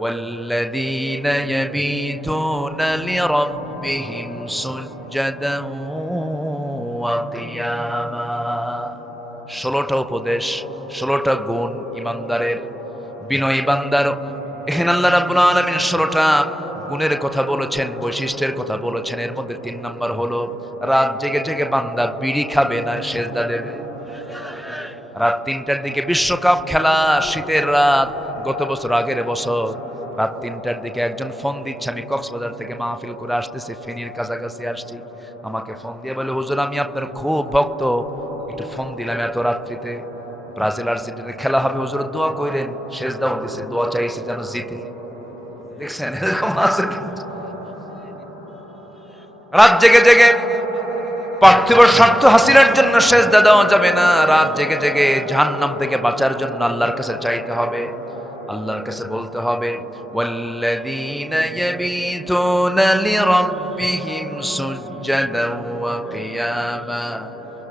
ওয়াল্লাযীনা ইয়াবিতুনা লিরাব্বিহিম সুজদান ওয়া কিয়ামা। 16টা উপদেশ, 16টা গুণ ইমানদারের, বিনয়ী বান্দার। এখানে আল্লাহ রাব্বুল আলামিন 16টা গুণের কথা বলেছেন, বৈশিষ্ট্যের কথা বলেছেন। এর মধ্যে 3 নাম্বার হলো রাত জেগে জেগে বান্দা বিড়ি খাবে না, সেজদা দেবে। রাত 3টার দিকে বিশ্বকাপ খেলা, শীতের রাত, গত বছর আগের বছর রাত 3টার দিকে একজন ফোন দিচ্ছে, আমি কক্সবাজার থেকে মাহফিল করে আসতেছি, ফেনীর কাছাকাছি আসছি, আমাকে ফোন দিয়ে বলে হুজুর আমি আপনার খুব ভক্ত, একটু ফোন দিলাম এত রাত্রিতে, ব্রাজিল আর্জেন্টিনার খেলা হবে হুজুর দোয়া কইরেন। সেজদাও দিছে, দোয়া চাইছে যেন জিতে। দেখছেন এরকম আছে কিন্তু। রাত জেগে জেগে পার্থিব স্বার্থ হাসিলের জন্য সেজদা দেওয়া যাবে না। রাত জেগে জেগে জাহান্নাম থেকে বাঁচার জন্য আল্লাহর কাছে চাইতে হবে, আল্লাহর কাছে বলতে হবে ওয়াল্লাযীনা ইয়াবিতুনা লিরাব্বিহিম সুজদান ওয়া কিয়ামা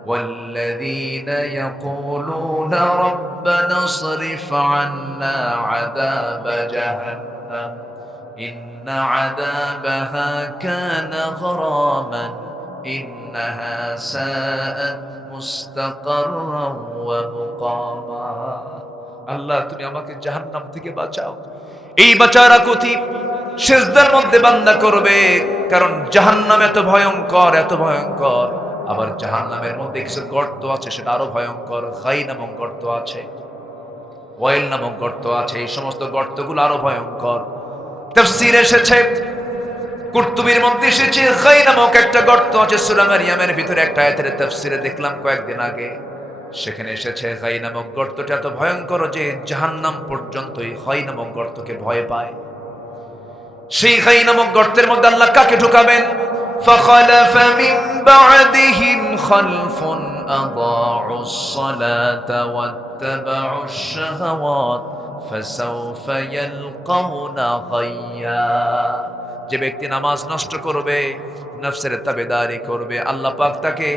ওয়াল্লাযীনা ইয়াকুলুনা রাব্বানা ইসরিফ আন্না আযাবা জাহান্নাম ইন্না আযাবাহা কানা গরামান ইন্নাহা সাআত মুস্তাকাররান ওয়া মুকামা। আল্লাহ তুমি আমাকে জাহান্নাম থেকে বাঁচাও। এই বাঁচার আকুতি সিজদার মধ্যে বান্দা করবে, কারণ জাহান্নাম এত ভয়ঙ্কর, এত ভয়ঙ্কর। আবার জাহান্নামের মধ্যে কিছু গর্ত আছে, সেটা আরো ভয়ঙ্কর। খাই নামক গর্ত আছে, ওয়াইল নামক গর্ত আছে, এই সমস্ত গর্তগুলো আরো ভয়ঙ্কর। তাফসীরে এসেছে, কুরতুবীর মধ্যে এসেছে খাই নামক একটা গর্ত আছে সূরা মারইয়ামের ভিতরে। একটা আয়াতের তাফসীরে দেখলাম কয়েকদিন আগে, সেখানে এসেছে খাই নামক গর্তটা এত ভয়ঙ্কর যে জাহান্নাম পর্যন্ত এই খাই নামক গর্তকে ভয় পায়। সেই খাই নামক গর্তের মধ্যে আল্লাহ কাকে ঢুকাবেন? ফাখালাফা মিন বা'দিহিম খালফুন আদাউস সালাতা ওয়াত্তাবাউশ শাহাওয়াত ফাসাউফা ইয়ালকাউনা গায়্যা। যে ব্যক্তি নামাজ নষ্ট করবে, নফসের তাবেদারি করবে, আল্লাহ পাক তাকে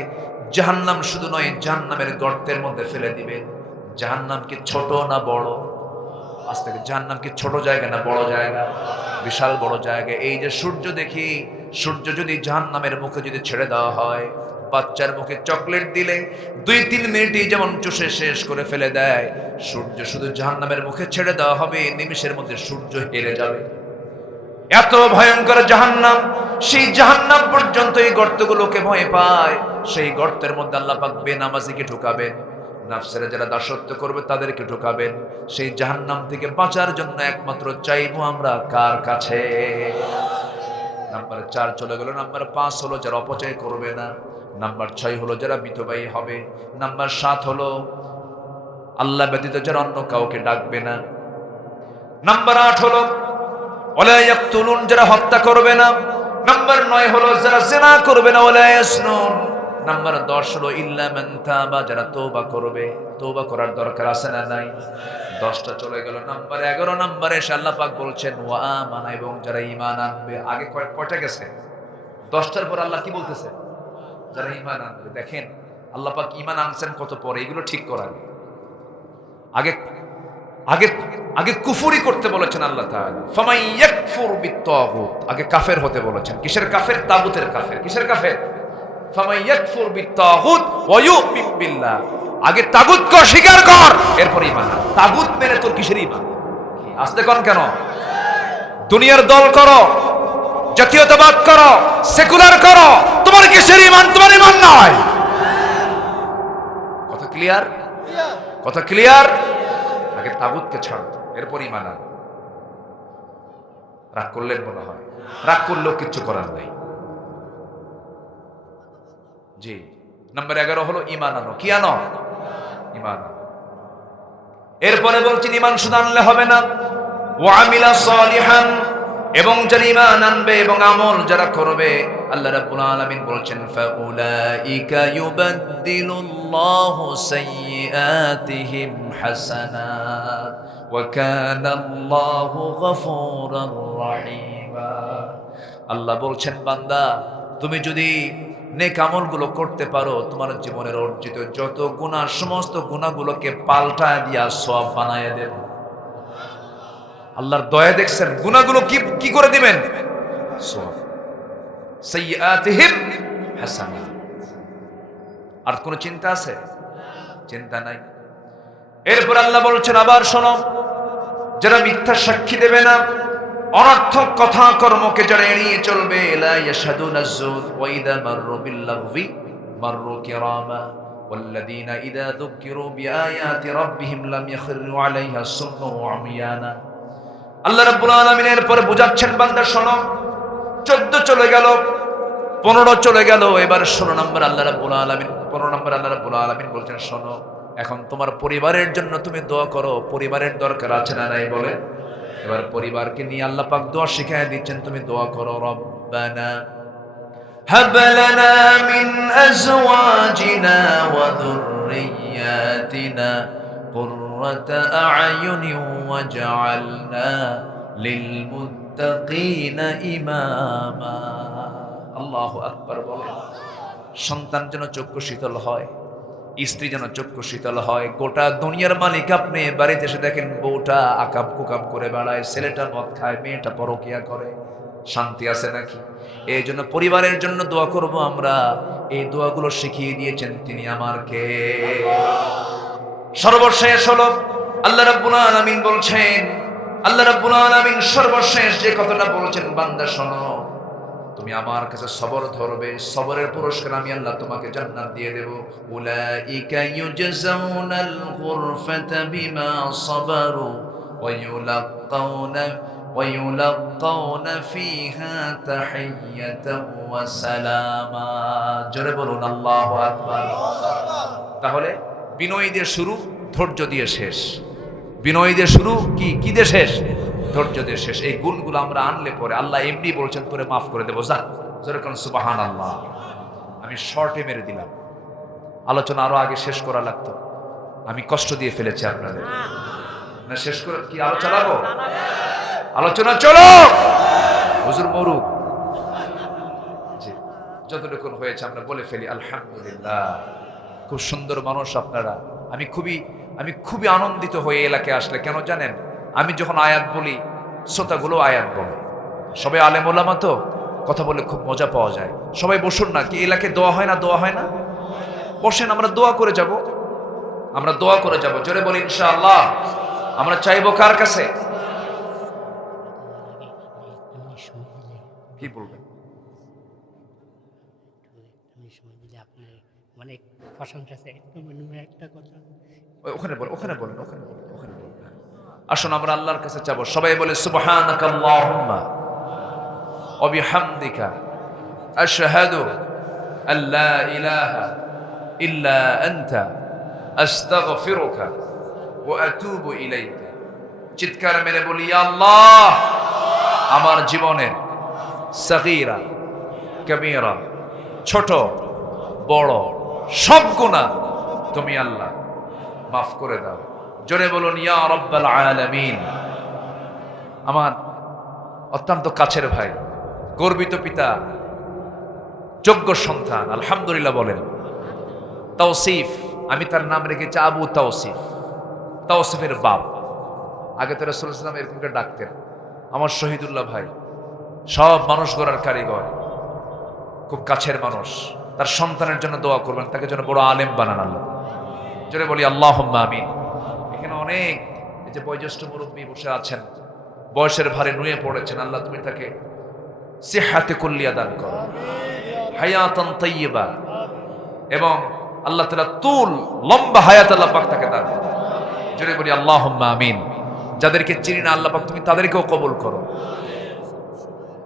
জাহান্নাম শুধু নয় জাহান্নামের গর্তের মধ্যে ফেলে দিবেন। জাহান্নাম কি ছোট না বড়? আজ থেকে জাহান্নাম কি ছোট জায়গা না বড় জায়গা? বিশাল বড় জায়গা। এই যে সূর্য দেখি, সূর্য যদি জাহান্নামের মুখে যদি ছেড়ে দেওয়া হয়, বাচ্চার মুখে চকলেট দিলে 2-3 মিনিটই যেমন চুষে শেষ করে ফেলে দেয়, সূর্য শুধু জাহান্নামের মুখে ছেড়ে দেওয়া হবে, নিমিষের মধ্যে সূর্য হেরে যাবে। এত ভয়ঙ্কর জাহান্নাম। সেই জাহান্নাম পর্যন্ত এই গর্তগুলোকে ভয় পায়। সেই গর্তের মধ্যে আল্লাহ পাক বেনামাজিকে ঢুকাবেন, নফসের যারা দাসত্ব করবে তাদেরকে ঢুকাবেন। সেই জাহান্নাম থেকে বাঁচার জন্য একমাত্র চাইবো আমরা কার কাছে? নাম্বার 4 চলে গেল। নাম্বার 5 হলো যারা অপচয় করবে না। নাম্বার 6 হলো যারা বিধবাই হবে। নাম্বার 7 হলো আল্লাহ ব্যতীত যারা অন্য কাউকে ডাকবে না। নাম্বার 8 হলো ওয়ালা ইয়াকতুলুন, যারা হত্যা করবে না। নাম্বার 9 হলো যারা জিনা করবে না। ওয়ালা ইয়াসনুন, নাম্বার 10 হলো ইল্লা মান তাবা, যারা তওবা করবে। তওবা করার দরকার আছে না নাই? 10টা চলে গেল। নাম্বার 11 নম্বরে এসে আল্লাহ পাক বলছেন ওয়া আমানা, এবং যারা ঈমান আনবে। আগে কয়টা গেছে? 10টার পর আল্লাহ কি বলতেছে? যারা ঈমান আনবে। দেখেন আল্লাহ পাক ঈমান আনছেন কত পরে, এগুলো ঠিক করার আগে আগে আগে কুফরি করতে বলেছেন আল্লাহ তাআলা। ফামাই ইয়াকফুর বিত-তাগুত, আগে কাফের হতে বলেছেন। কিসের কাফের? তাগুতের কাফের। কিসের কাফের? ফামাই ইয়াকফুর বিত-তাগুত ওয়া ইউমিন বিল্লাহ, আগে তাগুতকে অস্বীকার কর, এরপর ঈমান আন। তাগুত মেনে তোর কিসের ঈমান? আসতে কোন কেন? দুনিয়ার দল করো, জাতীয়তাবাদ করো, সেকুলার করো, তোমার কিসের ঈমান? তোমার ঈমান নয়। কথা ক্লিয়ার? কথা ক্লিয়ার? আগে তাগুতকে ছাড়ো, এরপর ঈমান আনো। রাগ করলেন মনে হয়? রাগ করলেও কিচ্ছু করার নেই। জি, নাম্বার 11 হলো ঈমান আনো। কি আনো? ঈমান আনো। এরপরে বলছেন ঈমান শুধু আনলে হবে না, ওয়া আমিলা সালিহান, এবং যারা ঈমান আনবে এবং আমল যারা করবে, আল্লাহ রাব্বুল আলামিন বলছেন ফাউলাইকা ইউবাদদিলুল্লাহু সাইয়্যাতিহিম হাসানাত ওয়া কানাল্লাহু গফুরার রহিমা। আল্লাহ বলছেন বান্দা, তুমি যদি নেক আমলগুলো করতে পারো, তোমার জীবনের অর্জিত যত গুনাহ, সমস্ত গুনাহগুলোকে পাল্টায় দিয়া সওয়াব বানায় দেব। আল্লাহর দয়া দেখছেন, গুনাহগুলো কি করে দিবেন? সওয়াব। সাইয়্যাতিহিম হাসানাত। আর কোন চিন্তা আছে? চিন্তা নাই। এরপর আল্লাহ বলছেন আবার শোনো, যারা মিথ্যা সাক্ষী দেবে না, অনর্থক কথা কর্মকে যারা এড়িয়ে চলবে, লা ইয়াশহাদুনা যুর ওয়া ইযা মাররু বিল-লাগবি মাররু কিরামা ওয়াল্লাযীনা ইযা যুকিরু বিআয়াতি রাব্বিহিম লাম ইয়াখিরু আলাইহা সুম্মান ওয়া উমিয়ানা। আল্লাহ রাব্বুল আলামিনের পরে বুঝাচ্ছেন বান্দা শোনো, 14 চলে গেল, 15 চলে গেল, এবার 16 নম্বর আল্লাহ রাব্বুল আলামিন 15 নম্বর আল্লাহ রাব্বুল আলামিন বলছেন শোনো, এখন তোমার পরিবারের জন্য তুমি দোয়া করো। পরিবারের দরকার আছে না নাই বলে? এবার পরিবারকে নিয়ে আল্লাহ পাক দোয়া শিখায় দিচ্ছেন, তুমি দোয়া করো রব্বানা হাব লানা মিন আজওয়াজিনা ওয়া যুররিয়াতিনা কুররাতা আ'য়ুনি ওয়াজআলনা লিল মুত্তাকিনা ইমামা। আল্লাহু আকবার বলেন। সন্তান যেন চক্ষু শীতল হয়, স্ত্রী যেন চক্ষু শীতল হয়। গোটা দুনিয়ার মালিক আপনি, বাড়িতে এসে দেখেন বউটা আকাম কুকাম করে বেড়ায়, ছেলেটা মদ খায়, মেয়েটা পরকিয়া করে, শান্তি আছে নাকি? এই জন্য পরিবারের জন্য দোয়া করব আমরা। এই দোয়াগুলো শিখিয়ে দিয়েছেন তিনি আমারকে। সর্বশেষ হলো আল্লাহ রাব্বুল আলামিন বলছেন, আল্লাহ রাব্বুল আলামিন সর্বশেষ যে কথাটা বলছেন, বান্দা শোনো, তুমি আমার কাছে সবর ধরবে, সবরের পুরস্কার আমি আল্লাহ তোমাকে জান্নাত দিয়ে দেব। উলাইকা ইউজাউনাল গুরফাতা বিমা সাবারু ওয়া ইউলাক্কাউনা ফিহা তাহিয়াতাও ওয়া সালামা। জোরে বলুন আল্লাহু আকবার। তাহলে বিনয় দিয়ে শুরু, ধৈর্য দিয়ে শেষ। বিনয় দিয়ে শুরু, কি দিয়ে শেষ? ধৈর্য দিয়ে শেষ। এই গুণগুলো আমরা আনলে পরে আল্লাহ এমনি বলছেন তোরে মাফ করে দেবো। যা, যেরকম সুবহানাল্লাহ। আমি শর্টে মেরে দিলাম, আলোচনা আরো আগে শেষ করা লাগতো, আমি কষ্ট দিয়ে ফেলেছি আপনাদের। না শেষ করে কি আলো চালাবো? আলোচনা চলো, হুজুর মরুক। যতটুকু হয়েছে আমরা বলে ফেলি আলহামদুলিল্লাহ। খুব সুন্দর মানুষ আপনারা। আমি খুবই আনন্দিত হয়ে এলাকায় আসলে, কেন জানেন? আমি যখন আয়াত বলি, শ্রোতাগুলো আয়াত বলে, সবাই আলেম ওলামা তো, কথা বলে খুব মজা পাওয়া যায়। সবাই বসুন না, কি এলাকায় দোয়া হয় না? দোয়া হয় না? বসেন, আমরা দোয়া করে যাব, আমরা দোয়া করে যাব। জোরে বলি ইনশাআল্লাহ। আমরা চাইবো কার কাছে? কি বলবেন? অনেক প্রশংসা আছে, একটা কথা ওখানে বলেন। আসুন আমরা আল্লাহর কাছে চাবো। সবাই বলে সুবহানাকাল্লাহুম্মা ওয়া বিহামদিকা আশহাদু আল্লা ইলাহা ইল্লা আনতা আস্তাগফিরুকা ওয়া আতুবু ইলাইকা। চিৎকার মেরে বলি ইয়া আল্লাহ, আমার জীবনের সগীরা কবীরা, ছোট বড়, সব গুনাহ তুমি আল্লাহ মাফ করে দাও। জোরে বলুন ইয়া রাব্বাল আলামিন। আমার অত্যন্ত কাছের ভাই, গর্বিত পিতা, যোগ্য সন্তান, আলহামদুলিল্লাহ বলেন। তাওসিফ, আমি তার নাম রেখেছি আবু তাওসিফ, তাওসিফের বাপ। আগে তো রাসূলুল্লাহ সাল্লাল্লাহু আলাইহি ওয়াসাল্লাম এরকম করে ডাকতেন। আমার শহীদুল্লাহ ভাই, সব মানুষ গড়ার কারিগর, খুব কাছের মানুষ। তার সন্তানের জন্য দোয়া করবেন, তাকে যেন বড় আলেম বানান আল্লাহ। জোরে বলি আল্লাহুম্মা আমিন। এখানে অনেক এই যে বয়োজ্যেষ্ঠ মুরব্বী বসে আছেন, বয়সের ভারে নুয়ে পড়েছেন, আল্লাহ তুমি তাকে সিহহাতে কুল্লিয়া দান করো, হায়াতান তাইয়্যিবা, এবং আল্লাহ তাআলা তুল লম্বা হায়াত আল্লাহ পাক তাকে দান করো। জোরে বলি আল্লাহুম্মা আমিন। যাদেরকে চিনি না আল্লাহ পাক তুমি তাদেরকেও কবুল করো।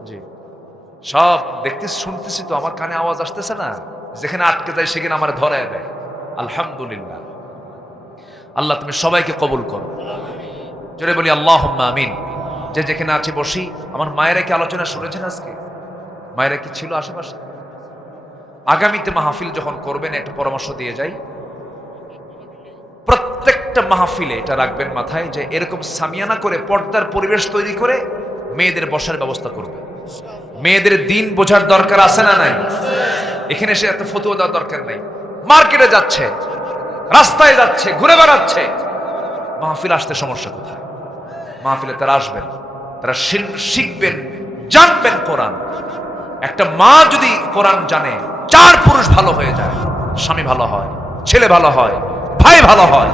জি, সব দেখতেছি শুনতেছি তো, আমার কানে আওয়াজ আসতেছে না, যেখানে আটকে যায় সেখানে আমার ধরায় দেয়। আলহামদুলিল্লাহ, আল্লাহ তুমি সবাইকে কবুল করো। জোরে বলি আল্লাহুম্মা আমিন। যে যেখানে আছি বসি, আমার মায়েরা কি আলোচনা শুনেছেন আজকে? মায়েরা কি ছিল আশেপাশে? আগামীতে মাহফিল যখন করবেন একটা পরামর্শ দিয়ে যাই, প্রত্যেকটা মাহফিলে এটা রাখবেন মাথায় যে এরকম সামিয়ানা করে পর্দার পরিবেশ তৈরি করে মেয়েদের বসার ব্যবস্থা করবে। মেয়েদের দিন বোঝার দরকার আছে না নাই? এখানে এসে এত ফতোয়া দেওয়ার দরকার নাই। মার্কেটে যাচ্ছে, রাস্তায় যাচ্ছে, ঘুরে বেড়াচ্ছে, মাহফিল আসতে সমস্যা কোথায়? মাহফিলে তারা আসবেন, তারা শিখবেন, জানবেন কোরআন। একটা মা যদি কোরআন জানে, 4 পুরুষ ভালো হয়ে যায়, স্বামী ভালো হয়, ছেলে ভালো হয়, ভাই ভালো হয়,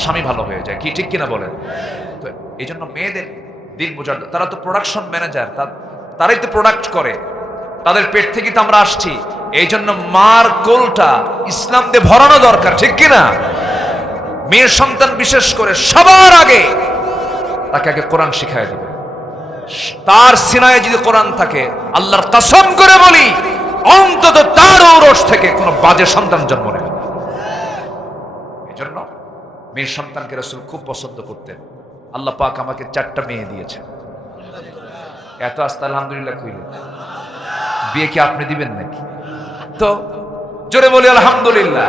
স্বামী ভালো হয়ে যায়। কি ঠিক কিনা বলেন? তো এই জন্য মেয়েদের দিন বোঝার, তারা তো প্রোডাকশন ম্যানেজার, তারাই তো প্রোডাক্ট করে, তাদের পেট থেকে তো আমরা আসছি। এই জন্য মার কোলটা ইসলাম দিয়ে ভরানো দরকার, ঠিক কিনা? মেয়ের সন্তান বিশেষ করে সবার আগে তাকে আগে কোরআন শিখায় দেবে। তার সিনায় যদি কোরআন থাকে, আল্লাহর কসম করে বলি, অন্তত তার ঔরস থেকে কোনো বাজে সন্তান জন্ম নেবে না। এই জন্য মেয়ের সন্তানকে রাসূল খুব পছন্দ করতেন। আল্লাহ পাক আমাকে 4টা মেয়ে দিয়েছেন। এত আস্তে আলহামদুলিল্লাহ কইলেন। বিয়ে কি আপনি দিবেন নাকি? তো জোরে বলি আলহামদুলিল্লাহ।